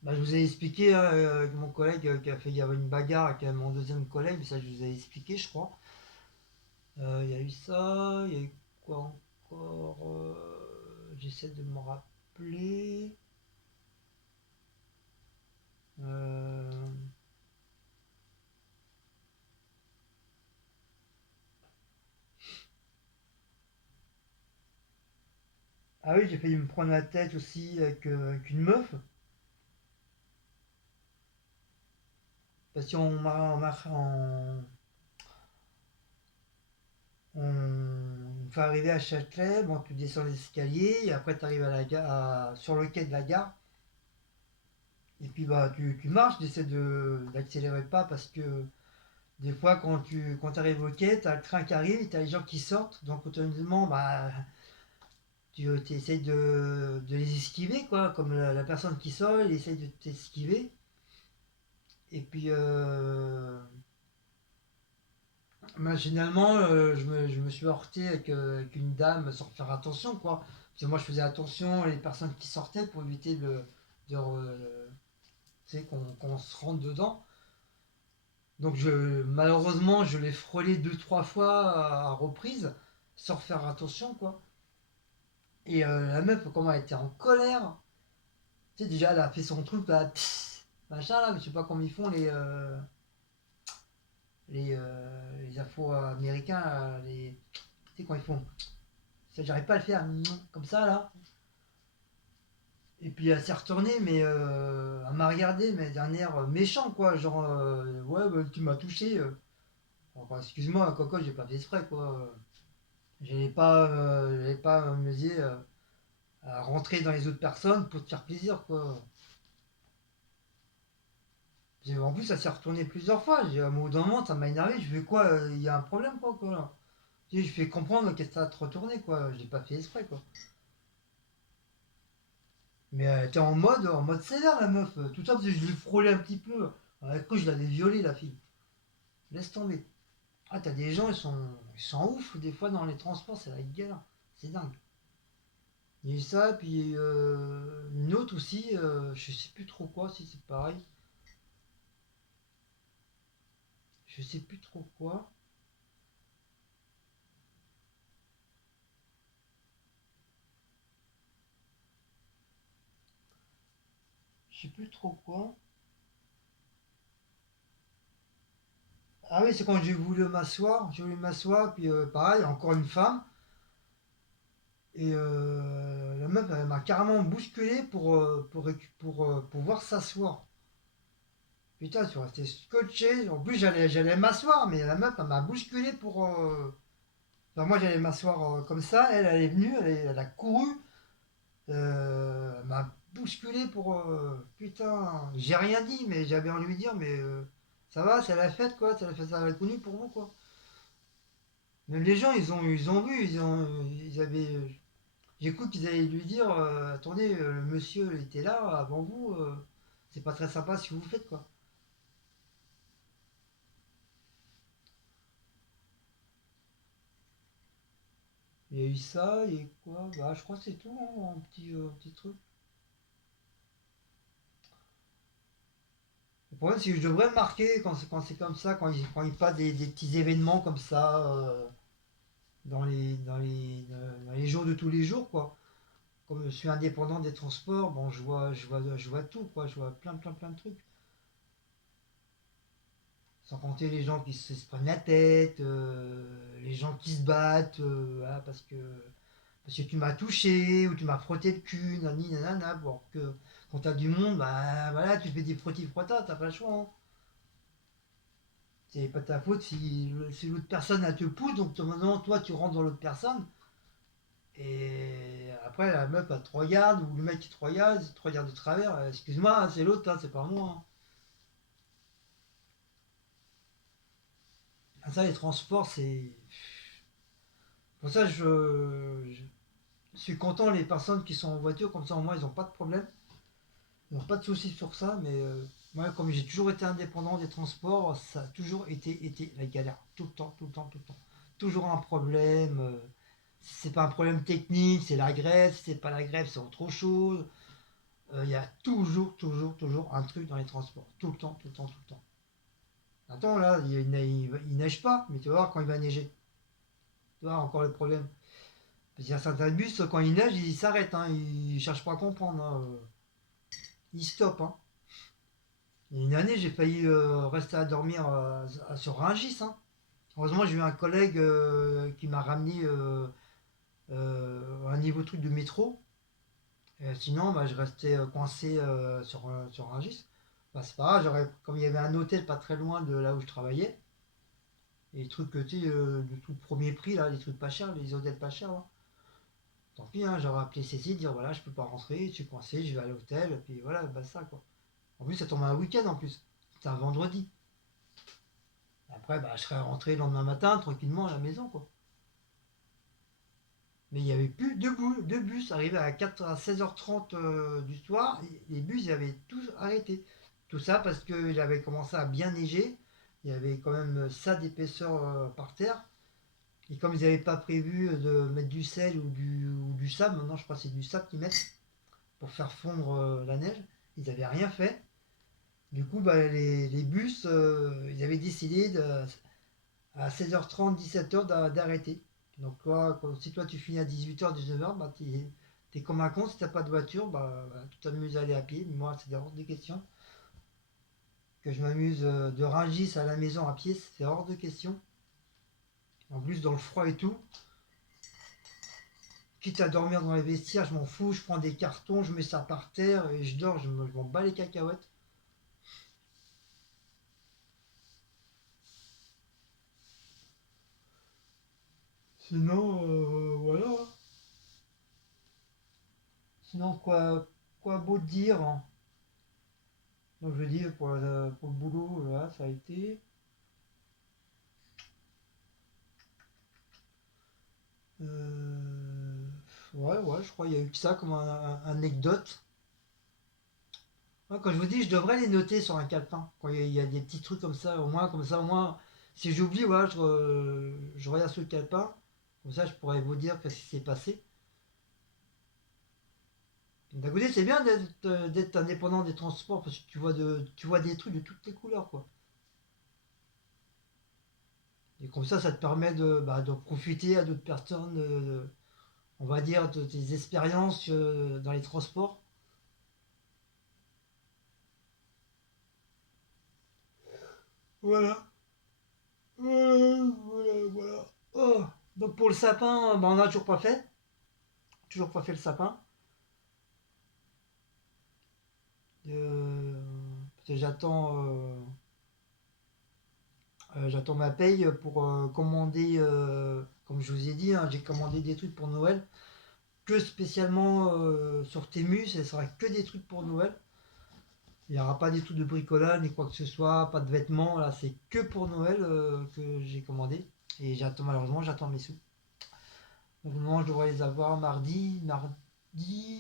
bah, je vous ai expliqué hein, avec mon collègue qui a fait, il y avait une bagarre avec mon deuxième collègue, mais ça je vous ai expliqué, je crois. Il y a eu ça, il y a eu quoi encore j'essaie de me rappeler. Euh, Ah oui, j'ai failli me prendre la tête aussi avec une meuf. Parce on fait arriver à Châtelet, bon, tu descends les escaliers, et après tu arrives à la gare, sur le quai de la gare, et puis bah, tu marches, tu essaies d'accélérer pas parce que des fois quand arrives au quai, tu as le train qui arrive, et tu as les gens qui sortent, donc automatiquement bah, tu essaies de les esquiver, quoi, comme la personne qui sort, il essaie de t'esquiver, et puis finalement, je me suis heurté avec une dame sans faire attention, quoi. Parce que moi, je faisais attention les personnes qui sortaient pour éviter tu sais, qu'on se rentre dedans. Donc, malheureusement, je l'ai frôlé deux, trois fois à reprise, sans faire attention, quoi. Et la meuf, comment elle était en colère. Tu sais, déjà, elle a fait son truc, là, pss, machin, là, mais je sais pas comment ils font les Afro-Américains, tu sais, quand ils font. J'arrive pas à le faire comme ça, là. Et puis elle s'est retournée, mais elle m'a regardé, mais d'un air méchant, quoi. Genre, ouais, bah, tu m'as touché. Enfin, excuse-moi, Coco, j'ai pas fait exprès, quoi. J'allais pas m'amuser à rentrer dans les autres personnes pour te faire plaisir, quoi. En plus, ça s'est retourné plusieurs fois. À un moment, ça m'a énervé. Je fais quoi? Il y a un problème, quoi, là. Tu sais, je fais comprendre qu'est-ce que ça a te retourné, quoi. J'ai pas fait exprès, quoi. Mais elle était en mode sévère, la meuf. Tout ça parce que je l'ai frôlé un petit peu. Avec quoi je l'avais violée, la fille. Laisse tomber. Ah, t'as des gens, ils sont ouf, des fois, dans les transports, c'est la galère. C'est dingue. Il y a eu ça, puis une autre aussi, je sais plus trop quoi, si c'est pareil. Je sais plus trop quoi. Je sais plus trop quoi. Ah oui, c'est quand j'ai voulu m'asseoir, puis pareil, encore une femme, et la meuf, elle m'a carrément bousculé pour pouvoir s'asseoir. Putain, tu restais scotché. En plus, j'allais m'asseoir, mais la meuf, elle m'a bousculé pour. Enfin, moi, j'allais m'asseoir comme ça. Elle est venue, elle a couru. Elle m'a bousculé pour. Putain, j'ai rien dit, mais j'avais envie de lui dire, mais ça va, c'est la fête, quoi. C'est la fête, ça va être connu pour vous, quoi. Même les gens, ils ont vu, ils avaient. J'ai cru qu'ils allaient lui dire attendez, le monsieur il était là avant vous, c'est pas très sympa ce que vous faites, quoi. Il y a eu ça, et quoi? Bah, je crois que c'est tout, hein, un petit truc. Le problème, c'est que je devrais me marquer quand c'est comme ça, quand il passe des petits événements comme ça, dans les jours de tous les jours, quoi. Comme je suis indépendant des transports, bon, je vois tout, quoi. Je vois plein de trucs. Sans compter les gens qui se prennent la tête, les gens qui se battent, ah, parce que tu m'as touché ou tu m'as frotté le cul, nani nanana, bon, que quand t'as du monde, bah voilà, tu fais des frottis frottas, t'as pas le choix, hein. C'est pas ta faute si l'autre personne elle te pousse, donc maintenant toi tu rentres dans l'autre personne, et après la meuf elle te regarde, ou le mec qui te regarde de travers, excuse-moi, hein, c'est l'autre, hein, c'est pas moi, hein. Ah, ça, les transports, c'est. Pour ça, je suis content les personnes qui sont en voiture, comme ça au moins ils n'ont pas de problème. Ils n'ont pas de soucis sur ça, mais moi, comme j'ai toujours été indépendant des transports, ça a toujours été la galère. Tout le temps, tout le temps, tout le temps. Toujours un problème. Si c'est pas un problème technique, c'est la grève. Si c'est pas la grève, c'est autre chose. Il y a toujours un truc dans les transports. Tout le temps, tout le temps, tout le temps. Attends, là, il neige pas, mais tu vas voir quand il va neiger. Tu vois, encore le problème. Parce qu'il y a certains bus, quand il neige, ils s'arrêtent, hein, ils cherchent pas à comprendre, hein, ils stoppent, hein. Il y a une année, j'ai failli rester à dormir sur Rungis, hein. Heureusement, j'ai eu un collègue qui m'a ramené un niveau truc de métro. Sinon, bah, je restais coincé sur Rungis. Bah, c'est pas grave, comme il y avait un hôtel pas très loin de là où je travaillais, et les trucs, tu sais, de tout premier prix, là, les trucs pas chers, les hôtels pas chers, là. Tant pis, hein, j'aurais appelé Cécile, dire voilà, je peux pas rentrer, je suis coincé, je vais à l'hôtel, et puis voilà, bah ça, quoi. En plus, ça tombe un week-end en plus. C'était un vendredi. Après, bah, je serais rentré le lendemain matin, tranquillement à la maison, quoi. Mais il n'y avait plus de bus arrivés à 16h30 du soir. Les bus, ils avaient tous arrêté. Tout ça parce qu'il avait commencé à bien neiger. Il y avait quand même ça d'épaisseur par terre. Et comme ils n'avaient pas prévu de mettre du sel ou du sable, maintenant je crois que c'est du sable qu'ils mettent pour faire fondre la neige, ils n'avaient rien fait. Du coup, bah, les bus, ils avaient décidé à 16h30, 17h d'arrêter. Donc toi, si toi tu finis à 18h, 19h, bah, t'es comme un con. Si t'as pas de voiture, bah, tu t'amuses à aller à pied. Moi, c'est hors de question. Que je m'amuse de Rungis à la maison à pied, c'est hors de question. En plus, dans le froid et tout, quitte à dormir dans les vestiaires, je m'en fous. Je prends des cartons, je mets ça par terre et je dors, je m'en bats les cacahuètes. Sinon, voilà. Sinon, quoi beau dire, hein. Donc je dis pour le boulot, là, ça a été. Euh, ouais, je crois qu'il y a eu que ça comme anecdote. Ouais, quand je vous dis, je devrais les noter sur un calepin. Quand il y a des petits trucs comme ça, au moins, si j'oublie, voilà, je regarde sur le calepin. Comme ça, je pourrais vous dire qu'est-ce qui s'est passé. D'un côté, c'est bien d'être indépendant des transports parce que tu vois des trucs de toutes les couleurs, quoi. Et comme ça te permet de profiter à d'autres personnes, on va dire, de tes expériences dans les transports. Voilà. Voilà. Oh. Donc pour le sapin, bah, on n'a toujours pas fait. Toujours pas fait le sapin. Parce que j'attends ma paye pour commander, comme je vous ai dit, hein, j'ai commandé des trucs pour Noël, que spécialement sur Temu, ce sera que des trucs pour Noël. Il n'y aura pas des trucs de bricolage ni quoi que ce soit, pas de vêtements, là c'est que pour Noël que j'ai commandé. Et malheureusement, j'attends mes sous. Donc normalement, je devrais les avoir mardi,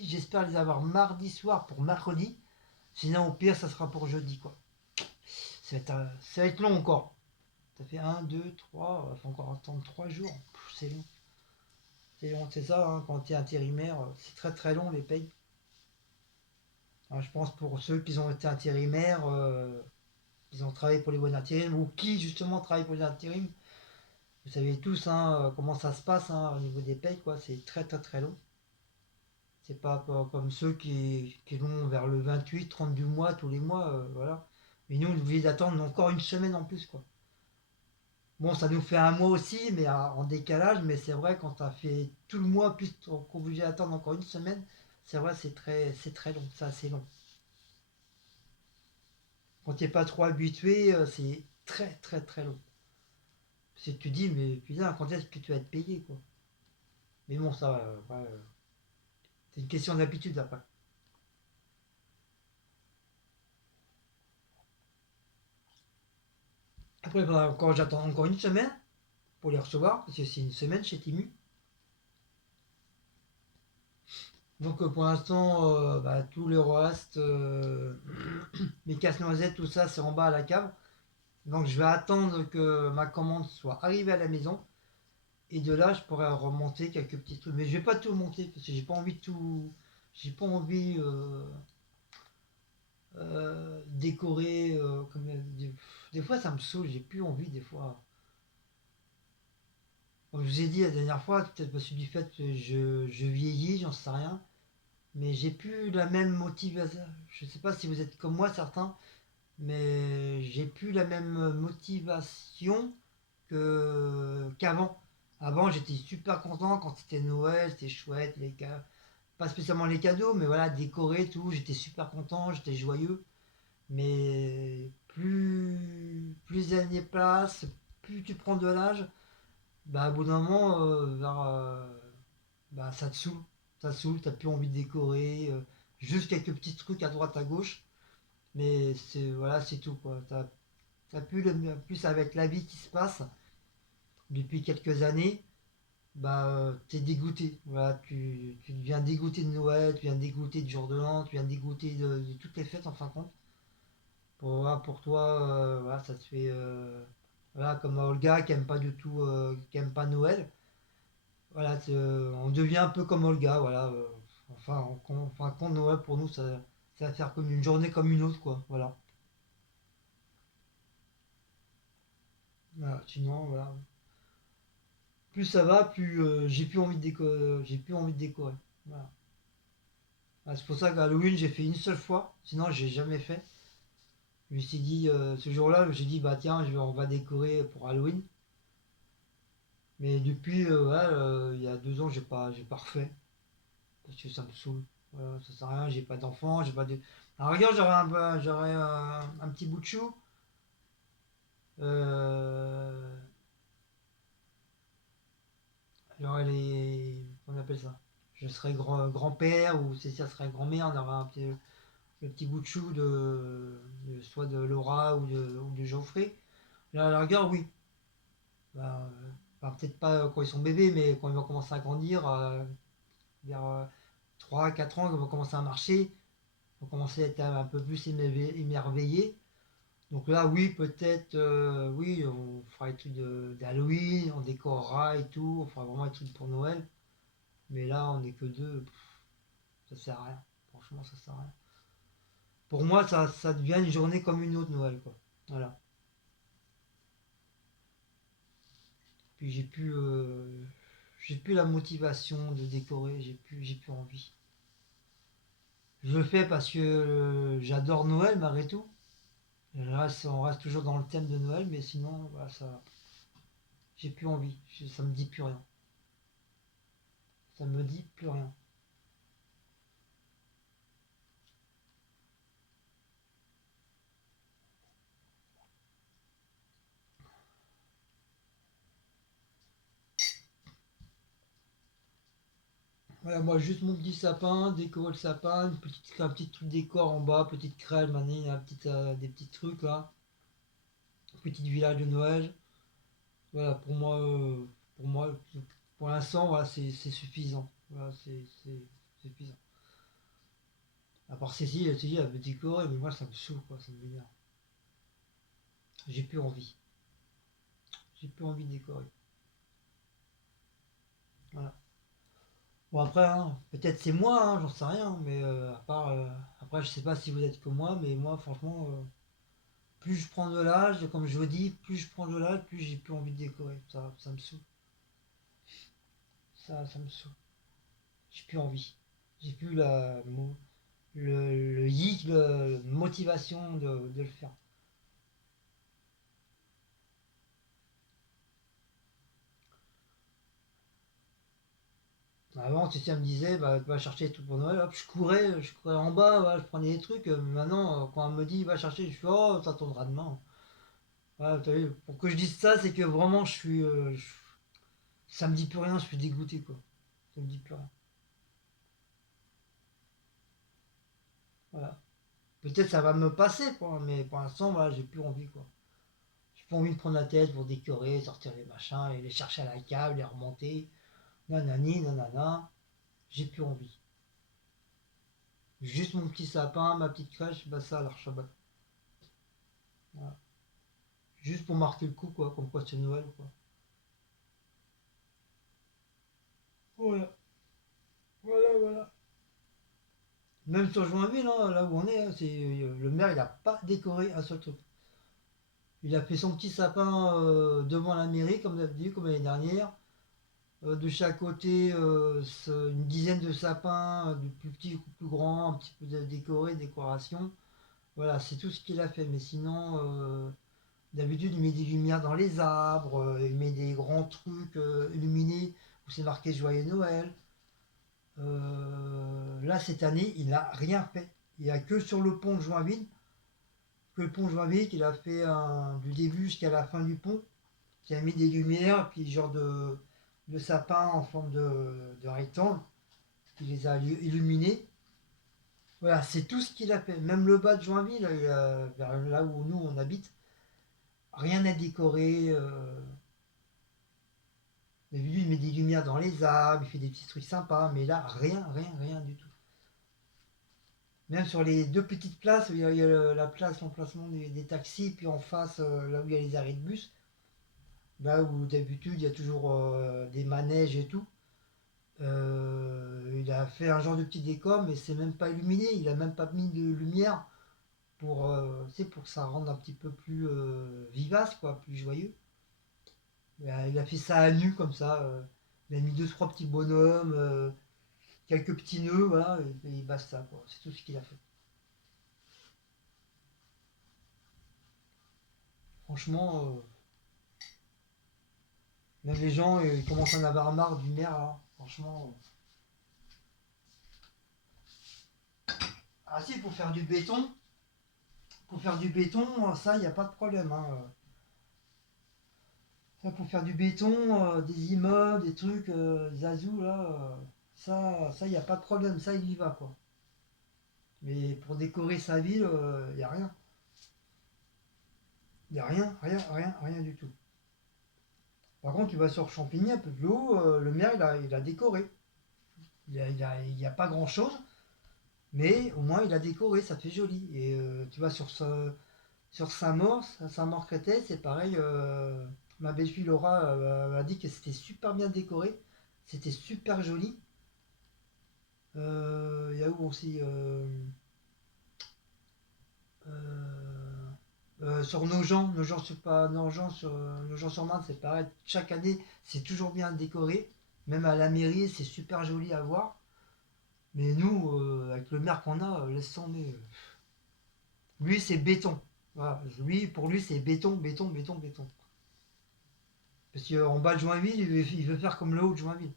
j'espère les avoir mardi soir pour mercredi. Sinon, au pire, ça sera pour jeudi, quoi. Ça va être long encore. Ça fait un 2 3 il faut encore attendre 3 jours. C'est long. C'est long, c'est ça, hein, quand tu es intérimaire, c'est très très long les payes. Alors, je pense pour ceux qui ont été intérimaires, ils ont travaillé pour les boîtes d'intérim, ou qui justement travaillent pour les intérims. Vous savez tous hein, comment ça se passe hein, au niveau des payes, quoi. C'est très très très long. C'est pas comme ceux qui vont vers le 28 du mois, tous les mois, voilà. Mais nous, on est obligé d'attendre encore une semaine en plus, quoi. Bon, ça nous fait un mois aussi, mais en décalage. Mais c'est vrai, quand tu as fait tout le mois, puis qu'on est obligé d'attendre encore une semaine, c'est vrai, c'est très long, c'est assez long. Quand tu n'es pas trop habitué, c'est très très très long. C'est que tu dis, mais putain, quand est-ce que tu vas être payé, quoi. Mais bon, ça, ouais, c'est une question d'habitude après. Après, il faudra encore, j'attends encore une semaine pour les recevoir, parce que c'est une semaine chez Timu. Donc pour l'instant, bah, tout le reste, mes casse-noisettes, tout ça, c'est en bas à la cave. Donc je vais attendre que ma commande soit arrivée à la maison. Et de là, je pourrais remonter quelques petits trucs. Mais je vais pas tout monter parce que j'ai pas envie de tout. J'ai pas envie décorer. Des fois, ça me saoule. J'ai plus envie des fois. Comme je vous ai dit la dernière fois, peut-être parce que du fait que je vieillis, j'en sais rien. Mais j'ai plus la même motivation. Je sais pas si vous êtes comme moi certains, mais j'ai plus la même motivation qu'avant. Avant, j'étais super content quand c'était Noël, c'était chouette, pas spécialement les cadeaux, mais voilà, décorer tout, j'étais super content, j'étais joyeux. Mais plus les années passent, plus tu prends de l'âge, bah, au bout d'un moment, bah, ça te saoule. Ça te saoule, t'as plus envie de décorer, juste quelques petits trucs à droite à gauche, mais c'est voilà, c'est tout quoi. T'as plus avec la vie qui se passe depuis quelques années, bah t'es dégoûté. Voilà, tu deviens dégoûté de Noël, tu viens dégoûté du jour de l'an, tu viens dégoûté de toutes les fêtes en fin de compte. Voilà, pour toi, voilà, ça te fait voilà, comme Olga qui aime pas du tout, qui aime pas Noël. Voilà, on devient un peu comme Olga, voilà. Enfin, en fin de compte, Noël pour nous, ça va faire comme une journée comme une autre, quoi. Voilà. Voilà, sinon, voilà. Plus ça va, plus j'ai plus envie de j'ai plus envie de décorer. Voilà. Ah, c'est pour ça qu'Halloween, j'ai fait une seule fois, sinon j'ai jamais fait. Je me suis dit, ce jour-là, j'ai dit, bah tiens, on va décorer pour Halloween. Mais depuis, voilà, il y a 2 ans, j'ai pas refait. Parce que ça me saoule. Voilà, ça sert à rien, j'ai pas d'enfant, j'ai pas de. Alors regarde, j'aurais un petit bout de chou. Euh, j'aurais on appelle ça? Je serais grand-père ou Cécile serait grand-mère, on aurait le petit bout de chou soit de Laura ou de Geoffrey. Là, à la rigueur, oui. Bah, enfin, peut-être pas quand ils sont bébés, mais quand ils vont commencer à grandir, vers 3 4 ans, ils vont commencer à marcher, ils vont commencer à être un peu plus émerveillés. Donc là, oui, peut-être, oui, on fera les trucs d'Halloween, on décorera et tout, on fera vraiment les trucs pour Noël. Mais là, on n'est que deux, ça sert à rien. Franchement, ça sert à rien. Pour moi, ça devient une journée comme une autre Noël, quoi. Voilà. Puis j'ai plus la motivation de décorer, j'ai plus envie. Je le fais parce que j'adore Noël malgré tout. On reste toujours dans le thème de Noël, mais sinon, voilà, ça. J'ai plus envie. Ça me dit plus rien. Ça me dit plus rien. Voilà, moi juste mon petit sapin, décorer le sapin, un petit truc décor en bas, petite crème, des petits trucs là, petite village de Noël. Voilà, pour moi, pour l'instant, voilà, c'est suffisant. Voilà, c'est suffisant. À part Cécile, elle te dit, elle veut décorer, mais moi ça me saoule quoi, ça me vénère. J'ai plus envie. J'ai plus envie de décorer. Voilà. Bon après, hein, peut-être c'est moi, hein, j'en sais rien, mais après je sais pas si vous êtes comme moi, mais moi franchement, plus je prends de l'âge, comme je vous dis, plus je prends de l'âge, plus j'ai plus envie de décorer. Ça me saoule. Ça me saoule. J'ai plus envie. J'ai plus le hic, la motivation de le faire. Avant, tu sais, elle me disait, bah, va chercher tout pour Noël, hop, je courais en bas, voilà, je prenais des trucs. Maintenant, quand elle me dit, va chercher, je fais, oh, ça tournera demain. Voilà, t'as vu, pour que je dise ça, c'est que vraiment, ça me dit plus rien, je suis dégoûté, quoi. Ça me dit plus rien. Voilà. Peut-être ça va me passer, quoi, mais pour l'instant, voilà, j'ai plus envie, quoi. J'ai pas envie de prendre la tête pour décorer, sortir les machins, et les chercher à la cave, les remonter, nanani, nanana. J'ai plus envie. Juste mon petit sapin, ma petite crèche, bah ça, alors Shabbat. Voilà. Juste pour marquer le coup, quoi, comme quoi c'est Noël, quoi. Voilà, voilà. Même sur Joinville, hein, là où on est, hein, le maire, il a pas décoré un seul truc. Il a fait son petit sapin devant la mairie, comme d'habitude, comme l'année dernière. De chaque côté, une dizaine de sapins, du plus petit au plus grand, un petit peu de décoré, décoration. Voilà, c'est tout ce qu'il a fait. Mais sinon, d'habitude, il met des lumières dans les arbres, il met des grands trucs illuminés où c'est marqué Joyeux Noël. Là, cette année, il n'a rien fait. Il n'y a que sur le pont de Joinville, que le pont de Joinville qu'il a fait du début jusqu'à la fin du pont, qui a mis des lumières, puis genre de sapin en forme de rectangle, qui les a illuminés. Voilà, c'est tout ce qu'il a fait. Même le bas de Joinville, vers là où nous on habite, rien à décorer. Lui, il met des lumières dans les arbres, il fait des petits trucs sympas, mais là, rien du tout. Même sur les deux petites places, où il y a la place, l'emplacement des taxis, puis en face, là où il y a les arrêts de bus, là où d'habitude il y a toujours des manèges et tout. Il a fait un genre de petit décor, mais c'est même pas illuminé, il a même pas mis de lumière pour que ça rende un petit peu plus vivace, quoi, plus joyeux. Il a fait ça à nu comme ça. Il a mis deux, trois petits bonhommes, quelques petits nœuds, voilà, et basta, quoi. C'est tout ce qu'il a fait. Franchement, même les gens, ils commencent à en avoir marre du maire, là. Franchement. Ah si, pour faire du béton, ça, il n'y a pas de problème, hein. Ça, pour faire du béton, des immeubles, des trucs, des azous, là, il n'y a pas de problème, ça, il y va, quoi. Mais pour décorer sa ville, il n'y a rien. Il n'y a rien du tout. Par contre, tu vas sur Champigny, un peu plus haut, le maire, il a décoré. Il y a pas grand-chose, mais au moins, il a décoré, ça fait joli. Et tu vas sur Saint-Maur, Saint-Maur-Créteil, c'est pareil. Ma belle-fille Laura m'a dit que c'était super bien décoré, c'était super joli. Il y a où aussi euh, sur Nogent sur pas Nogent sur Nogent-sur-Marne, c'est pareil. Chaque année, c'est toujours bien décoré. Même à la mairie, c'est super joli à voir. Mais nous, avec le maire qu'on a, laisse tomber. Lui, c'est béton. Voilà. Pour lui, c'est béton, béton, béton, béton. Parce qu'en bas de Joinville, il veut faire comme le haut de Joinville.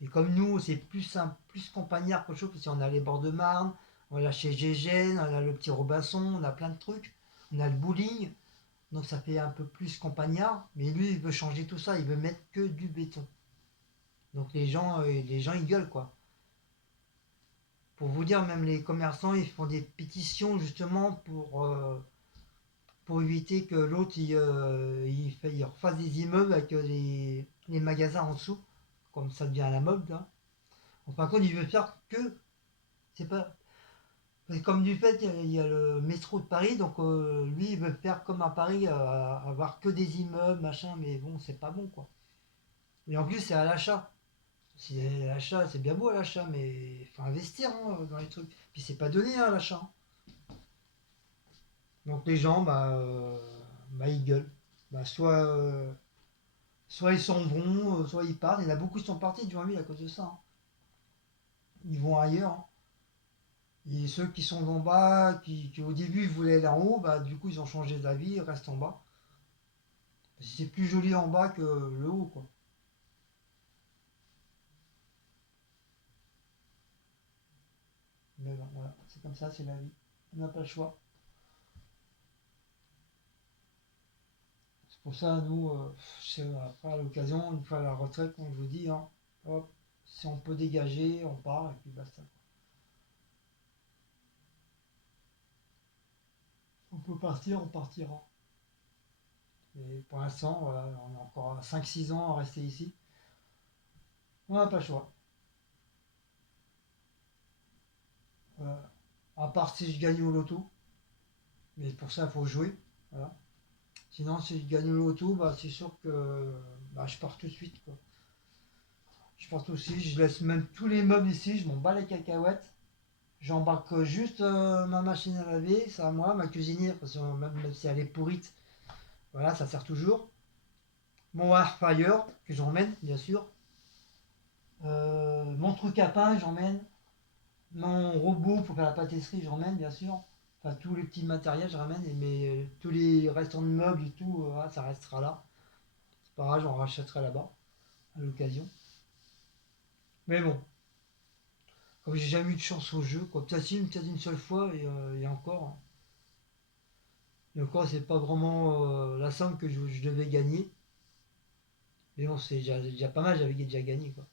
Et comme nous, c'est plus simple, plus campagnard qu'autre chose, parce qu'on a les bords de Marne, on a chez Gégène, on a le petit Robinson, on a plein de trucs, on a le bowling, donc ça fait un peu plus campagnard, mais lui, il veut changer tout ça, il veut mettre que du béton. Donc les gens ils gueulent quoi. Pour vous dire, même les commerçants, ils font des pétitions justement pour éviter que l'autre il refasse des immeubles avec les magasins en dessous, comme ça devient à la mode là. En fin de compte, il veut faire que, c'est pas, comme du fait, il y a le métro de Paris, donc lui, il veut faire comme à Paris, avoir que des immeubles, machin, mais bon, c'est pas bon quoi. Et en plus, c'est à l'achat. C'est l'achat, c'est bien beau à l'achat, mais il faut investir hein, dans les trucs. Puis c'est pas donné hein, l'achat. Donc les gens, bah ils gueulent. Bah, soit ils s'en vont, soit ils partent. Il y en a beaucoup qui sont partis du Joinville à cause de ça, hein. Ils vont ailleurs, hein. Et ceux qui sont en bas, qui au début ils voulaient aller en haut, bah du coup ils ont changé d'avis, ils restent en bas. Parce que c'est plus joli en bas que le haut, quoi. Mais bon, voilà, c'est comme ça, c'est la vie. On n'a pas le choix. C'est pour ça, nous, après à l'occasion, une fois à la retraite, comme je vous dis, hein, hop, si on peut dégager, on part, et puis basta. On peut partir, on partira. Et pour l'instant, voilà, on a encore 5 6 ans à rester ici. On n'a pas le choix. Voilà. À part si je gagne au loto, mais pour ça, il faut jouer. Voilà. Sinon, si je gagne au loto, bah, c'est sûr que bah, je pars tout de suite, quoi. Je pars tout de suite, je laisse même tous les meubles ici, je m'en bats les cacahuètes. J'embarque juste ma machine à laver, c'est à moi, ma cuisinière, parce que même si elle est pourrite, voilà, ça sert toujours. Mon air fryer, que j'emmène, bien sûr. Mon truc à pain, j'emmène. Mon robot pour faire la pâtisserie, je ramène bien sûr. Enfin, tous les petits matériels, je ramène. Mais tous les restants de meubles et tout, voilà, ça restera là. C'est pas grave, j'en rachèterai là-bas, à l'occasion. Mais bon, comme j'ai jamais eu de chance au jeu, quoi. Peut-être une seule fois, et encore, hein. Et encore, c'est pas vraiment la somme que je devais gagner. Mais bon, c'est déjà pas mal, j'avais déjà gagné, quoi.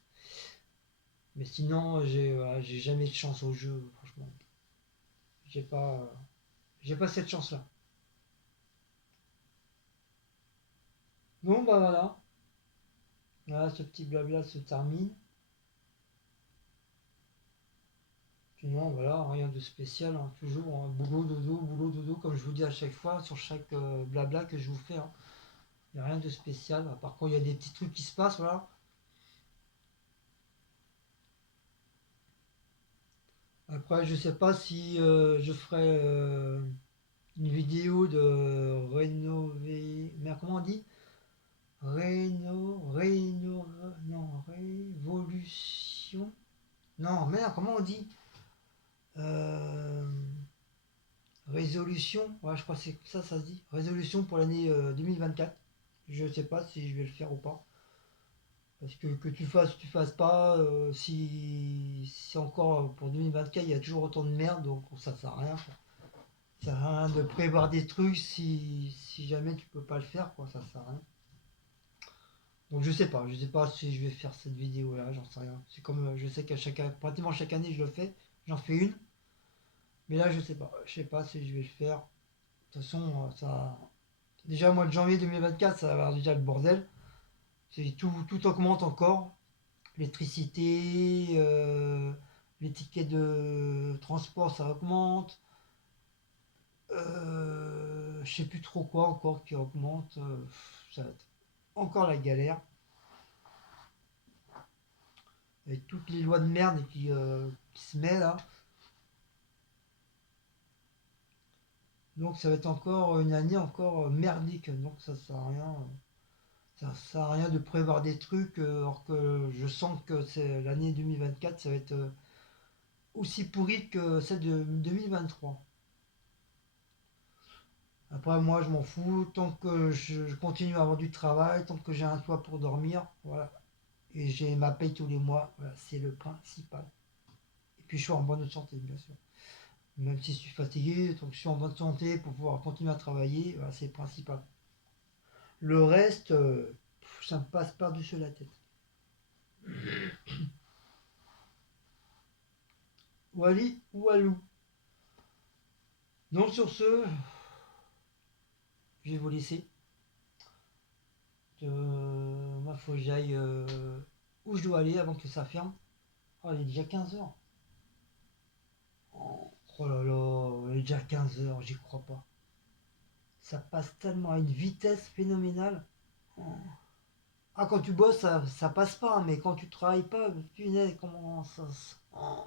Mais sinon, j'ai jamais de chance au jeu, franchement. J'ai pas, euh, j'ai pas cette chance-là. Bon, bah voilà. Voilà, ce petit blabla se termine. Sinon, voilà, rien de spécial, hein. Toujours hein, boulot, dodo, comme je vous dis à chaque fois, sur chaque blabla que je vous fais, hein. Il n'y a rien de spécial. Par contre, il y a des petits trucs qui se passent, voilà. Après, je sais pas si je ferai une vidéo de rénover. Mais comment on dit? Non, révolution. Non, merde, comment on dit? Euh, Résolution, ouais, je crois que c'est ça, ça se dit. Résolution pour l'année 2024. Je sais pas si je vais le faire ou pas. Parce que tu fasses pas, si encore pour 2024, il y a toujours autant de merde, donc ça sert à rien, quoi. Ça sert à rien de prévoir des trucs si jamais tu peux pas le faire, quoi, ça sert à rien. Donc je sais pas si je vais faire cette vidéo là, j'en sais rien. C'est comme je sais qu'à pratiquement chaque année je le fais, j'en fais une, mais là je sais pas si je vais le faire. De toute façon, ça, déjà, au mois de janvier 2024, ça va avoir déjà le bordel. Tout augmente encore. L'électricité, les tickets de transport, ça augmente. Je sais plus trop quoi encore qui augmente. Ça va être encore la galère. Avec toutes les lois de merde qui se mettent là. Donc ça va être encore une année encore merdique. Donc ça sert à rien. Ça sert à rien de prévoir des trucs alors que je sens que c'est l'année 2024, ça va être aussi pourri que celle de 2023. Après, moi, je m'en fous. Tant que je continue à avoir du travail, tant que j'ai un toit pour dormir, voilà. Et j'ai ma paye tous les mois, voilà, c'est le principal. Et puis, je suis en bonne santé, bien sûr. Même si je suis fatigué, tant que je suis en bonne santé pour pouvoir continuer à travailler, voilà, c'est le principal. Le reste, ça me passe par-dessus la tête. Wally ou Walou. Donc, sur ce, je vais vous laisser. Moi, faut que j'aille où je dois aller avant que ça ferme. Oh, il est déjà 15 heures. Oh là là, il est déjà 15 heures, j'y crois pas. Ça passe tellement à une vitesse phénoménale. Ah, quand tu bosses, ça passe pas, mais quand tu travailles pas, punaise, comment ça oh.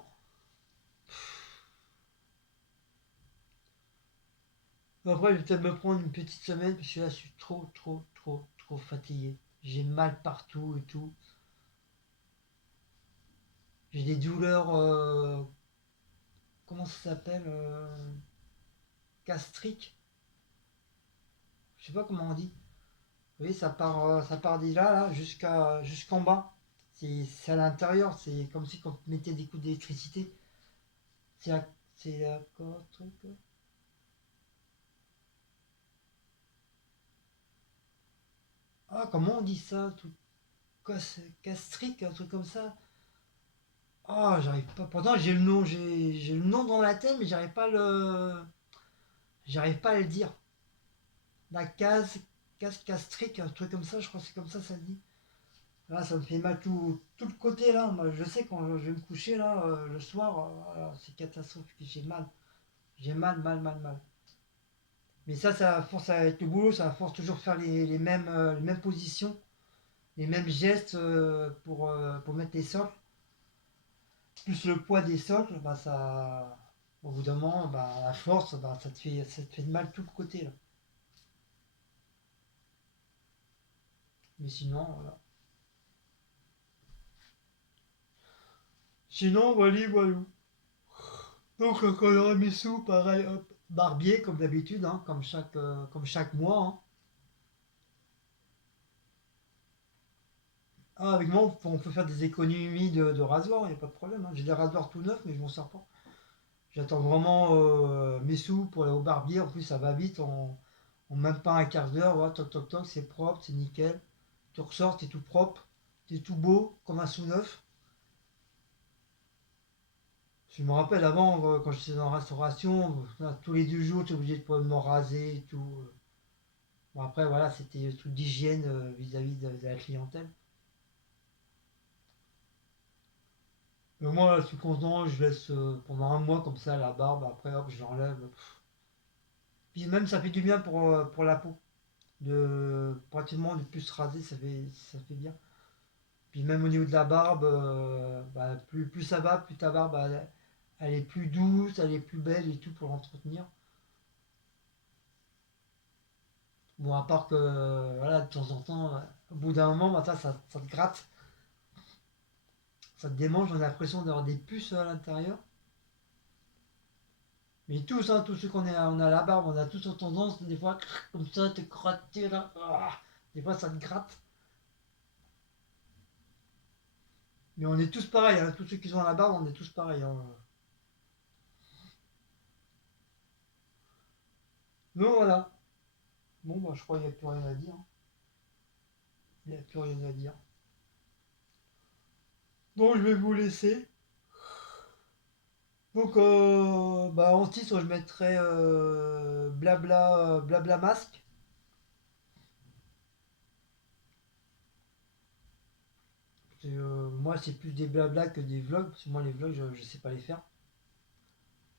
Après, je vais peut-être me prendre une petite semaine, parce que là, je suis trop fatigué. J'ai mal partout et tout. J'ai des douleurs, comment ça s'appelle gastriques. Je sais pas comment on dit. Oui, ça part déjà là jusqu'en bas. C'est à l'intérieur, c'est comme si on mettait des coups d'électricité. C'est à, c'est à quoi, truc ah, comment on dit ça, tout gastrique, un truc comme ça. Ah, j'arrive pas. Pourtant, j'ai le nom dans la tête, mais j'arrive pas à le dire. La case gastrique, un truc comme ça, je crois que c'est comme ça se dit. Là, ça me fait mal tout le côté là. Moi, je sais quand je vais me coucher là, le soir, c'est catastrophique. J'ai mal. J'ai mal. Mais ça force avec le boulot, ça force toujours faire les mêmes positions, les mêmes gestes pour mettre les socles. Plus le poids des socles, bah ça, au bout d'un moment, bah à force, bah ça te fait de mal tout le côté là. Mais sinon, voilà. Sinon, voilà. Donc quand on aura mes sous, pareil, hop, barbier comme d'habitude, hein, comme chaque mois, hein. Ah, avec moi, on peut faire des économies de rasoir, il n'y a pas de problème, hein. J'ai des rasoirs tout neufs, mais je m'en sers pas. J'attends vraiment mes sous pour aller au barbier. En plus, ça va vite. En même pas un quart d'heure. Ouais, toc toc toc, c'est propre, c'est nickel. Tu ressors, t'es tout propre, t'es tout beau, comme un sous neuf. Je me rappelle avant, quand j'étais dans la restauration, tous les 2 jours, tu es obligé de me raser et tout. Bon, après, voilà, c'était le truc d'hygiène vis-à-vis de la clientèle. Mais moi, je suis content, je laisse pendant un mois comme ça la barbe. Après, hop, je l'enlève. Puis même, ça fait du bien pour la peau. De pratiquement de plus se raser, ça fait bien. Puis même au niveau de la barbe, bah, plus ça va, plus ta barbe elle est plus douce, elle est plus belle et tout pour l'entretenir. Bon, à part que voilà, de temps en temps, au bout d'un moment, bah, ça te gratte, ça te démange, on a l'impression d'avoir des puces à l'intérieur. Mais tous, hein, tous ceux on a la barbe, on a tous tendance, des fois, comme ça, te gratter là. Des fois, ça te gratte. Mais on est tous pareils, hein, tous ceux qui ont la barbe, on est tous pareils, hein. Donc voilà. Bon, bah, je crois qu'il n'y a plus rien à dire. Il n'y a plus rien à dire. Donc, je vais vous laisser. Donc, bah, en titre, je mettrai blabla masque. Moi, c'est plus des blabla que des vlogs. Parce que moi, les vlogs, je ne sais pas les faire.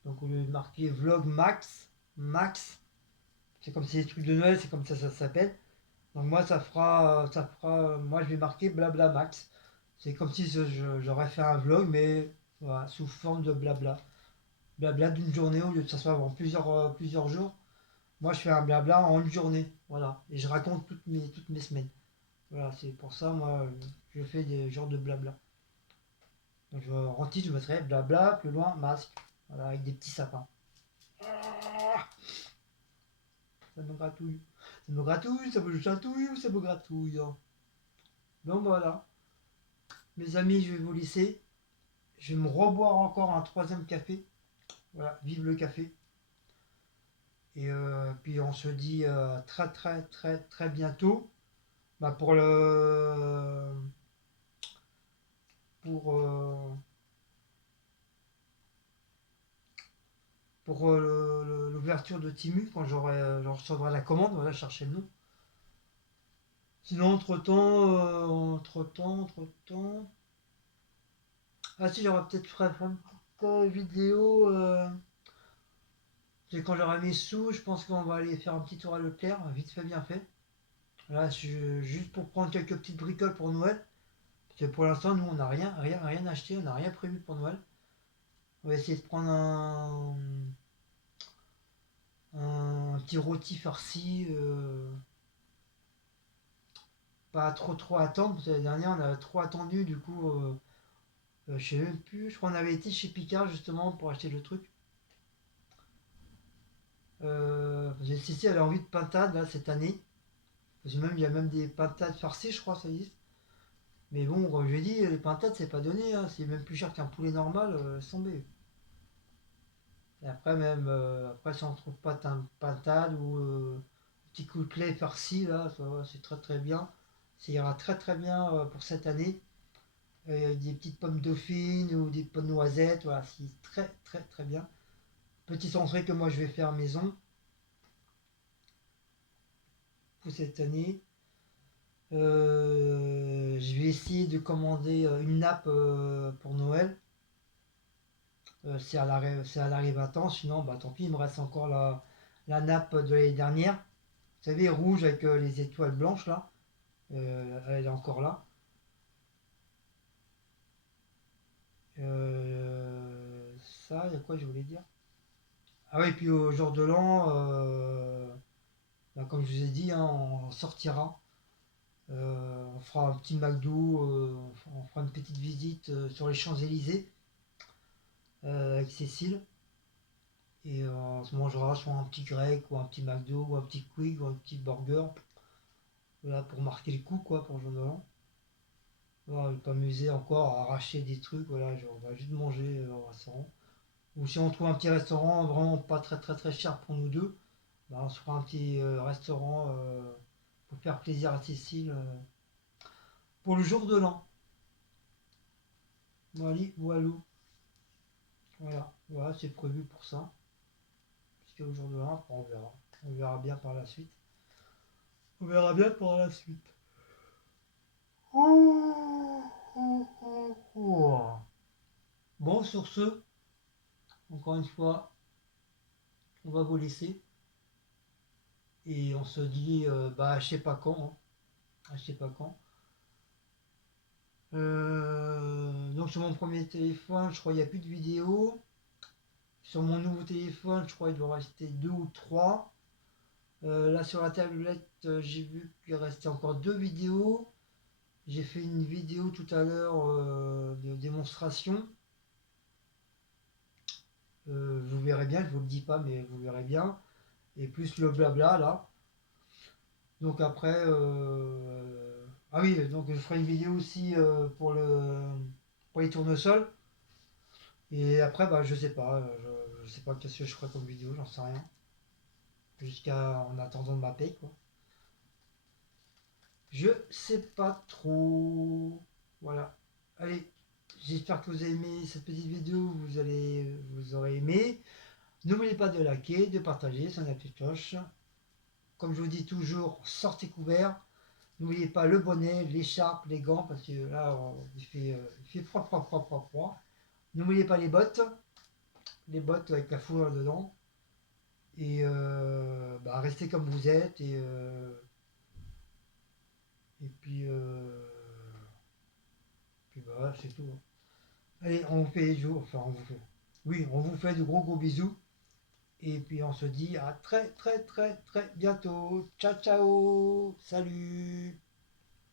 Donc, au lieu de marquer vlog max, c'est comme c'est des trucs de Noël, c'est comme ça s'appelle. Donc, moi, moi, je vais marquer blabla max. C'est comme si j'aurais fait un vlog, mais voilà, sous forme de blabla. Blabla d'une journée au lieu de s'asseoir en plusieurs jours. Moi, je fais un blabla en une journée. Voilà. Et je raconte toutes mes semaines. Voilà, c'est pour ça, moi, je fais des genres de blabla. Donc, en titre, je mettrais blabla, plus loin, masque. Voilà, avec des petits sapins. Ah, ça gratouille. Ça me gratouille, ça me chatouille ou ça me gratouille. Donc voilà. Mes amis, je vais vous laisser. Je vais me reboire encore un troisième café. Voilà, vive le café. Et puis on se dit très très très très bientôt. Bah, pour l'ouverture de Timu quand je recevrai la commande. Voilà, chercher le nom. Sinon entre temps. Ah si, j'aurais peut-être fait une petite vidéo. C'est quand j'aurai mes sous, je pense qu'on va aller faire un petit tour à Leclerc, vite fait bien fait. Là, juste pour prendre quelques petites bricoles pour Noël. Parce que pour l'instant, nous, on n'a rien acheté, on n'a rien prévu pour Noël. On va essayer de prendre un petit rôti farci. Pas trop attendre, parce que l'année dernière, on a trop attendu, du coup, je sais même plus. Je crois qu'on avait été chez Picard justement pour acheter le truc. Parce que Cécile, elle a envie de pintade là, cette année. Parce que même, il y a même des pintades farcies, je crois, ça existe. Mais bon, comme je l'ai dit, les pintades, c'est pas donné, hein. C'est même plus cher qu'un poulet normal, sans B. Et après, même, après, si on trouve pas de pintade ou petit coutelet farci, là, ça va, c'est très très bien. Ça ira très très bien pour cette année. Des petites pommes dauphines ou des pommes noisettes, voilà, c'est très très très bien. Petit entrée que moi je vais faire maison pour cette année. Je vais essayer de commander une nappe pour Noël. Si elle arrive à temps, sinon bah tant pis, il me reste encore la nappe de l'année dernière. Vous savez, rouge avec les étoiles blanches là. Elle est encore là. Ça, il y a quoi je voulais dire? Ah oui, puis au jour de l'an, bah, comme je vous ai dit, hein, on sortira. On fera un petit McDo, on fera une petite visite sur les Champs-Élysées avec Cécile. Et on se mangera soit un petit grec, ou un petit McDo, ou un petit Quick, ou un petit burger. Voilà, pour marquer le coup, quoi, pour le jour de l'an. Voilà, je vais pas m'amuser encore à arracher des trucs, voilà, on va juste manger au restaurant. Ou si on trouve un petit restaurant vraiment pas très très très cher pour nous deux, bah, on se fera un petit restaurant pour faire plaisir à Cécile pour le jour de l'an. Voilà, voilou. Voilà, c'est prévu pour ça. Jusqu'au jour de l'an, après on verra. On verra bien par la suite. On verra bien par la suite. Bon, sur ce, encore une fois, on va vous laisser. Et on se dit, bah, je sais pas quand. Je sais pas quand. Donc sur mon premier téléphone, je crois qu'il n'y a plus de vidéos. Sur mon nouveau téléphone, je crois qu'il doit rester deux ou trois. Là sur la tablette, j'ai vu qu'il restait encore deux vidéos. J'ai fait une vidéo tout à l'heure de démonstration. Vous verrez bien, je vous le dis pas, mais vous verrez bien. Et plus le blabla là. Donc après, ah oui, donc je ferai une vidéo aussi pour les tournesols. Et après, bah je sais pas, je sais pas qu'est-ce que je ferai comme vidéo, j'en sais rien. Jusqu'à en attendant de ma paye quoi. Je sais pas trop. Voilà. Allez, j'espère que vous avez aimé cette petite vidéo, vous aurez aimé. N'oubliez pas de liker, de partager, sonner la petite cloche. Comme je vous dis toujours, sortez couverts. N'oubliez pas le bonnet, l'écharpe, les gants, parce que là, il fait froid, froid, froid, froid, froid. N'oubliez pas les bottes avec la fourrure dedans. Et bah, restez comme vous êtes. Et puis voilà, c'est tout. Allez, on vous fait des jours, enfin on vous fait. Oui, on vous fait de gros gros bisous. Et puis on se dit à très très très très bientôt. Ciao ciao. Salut.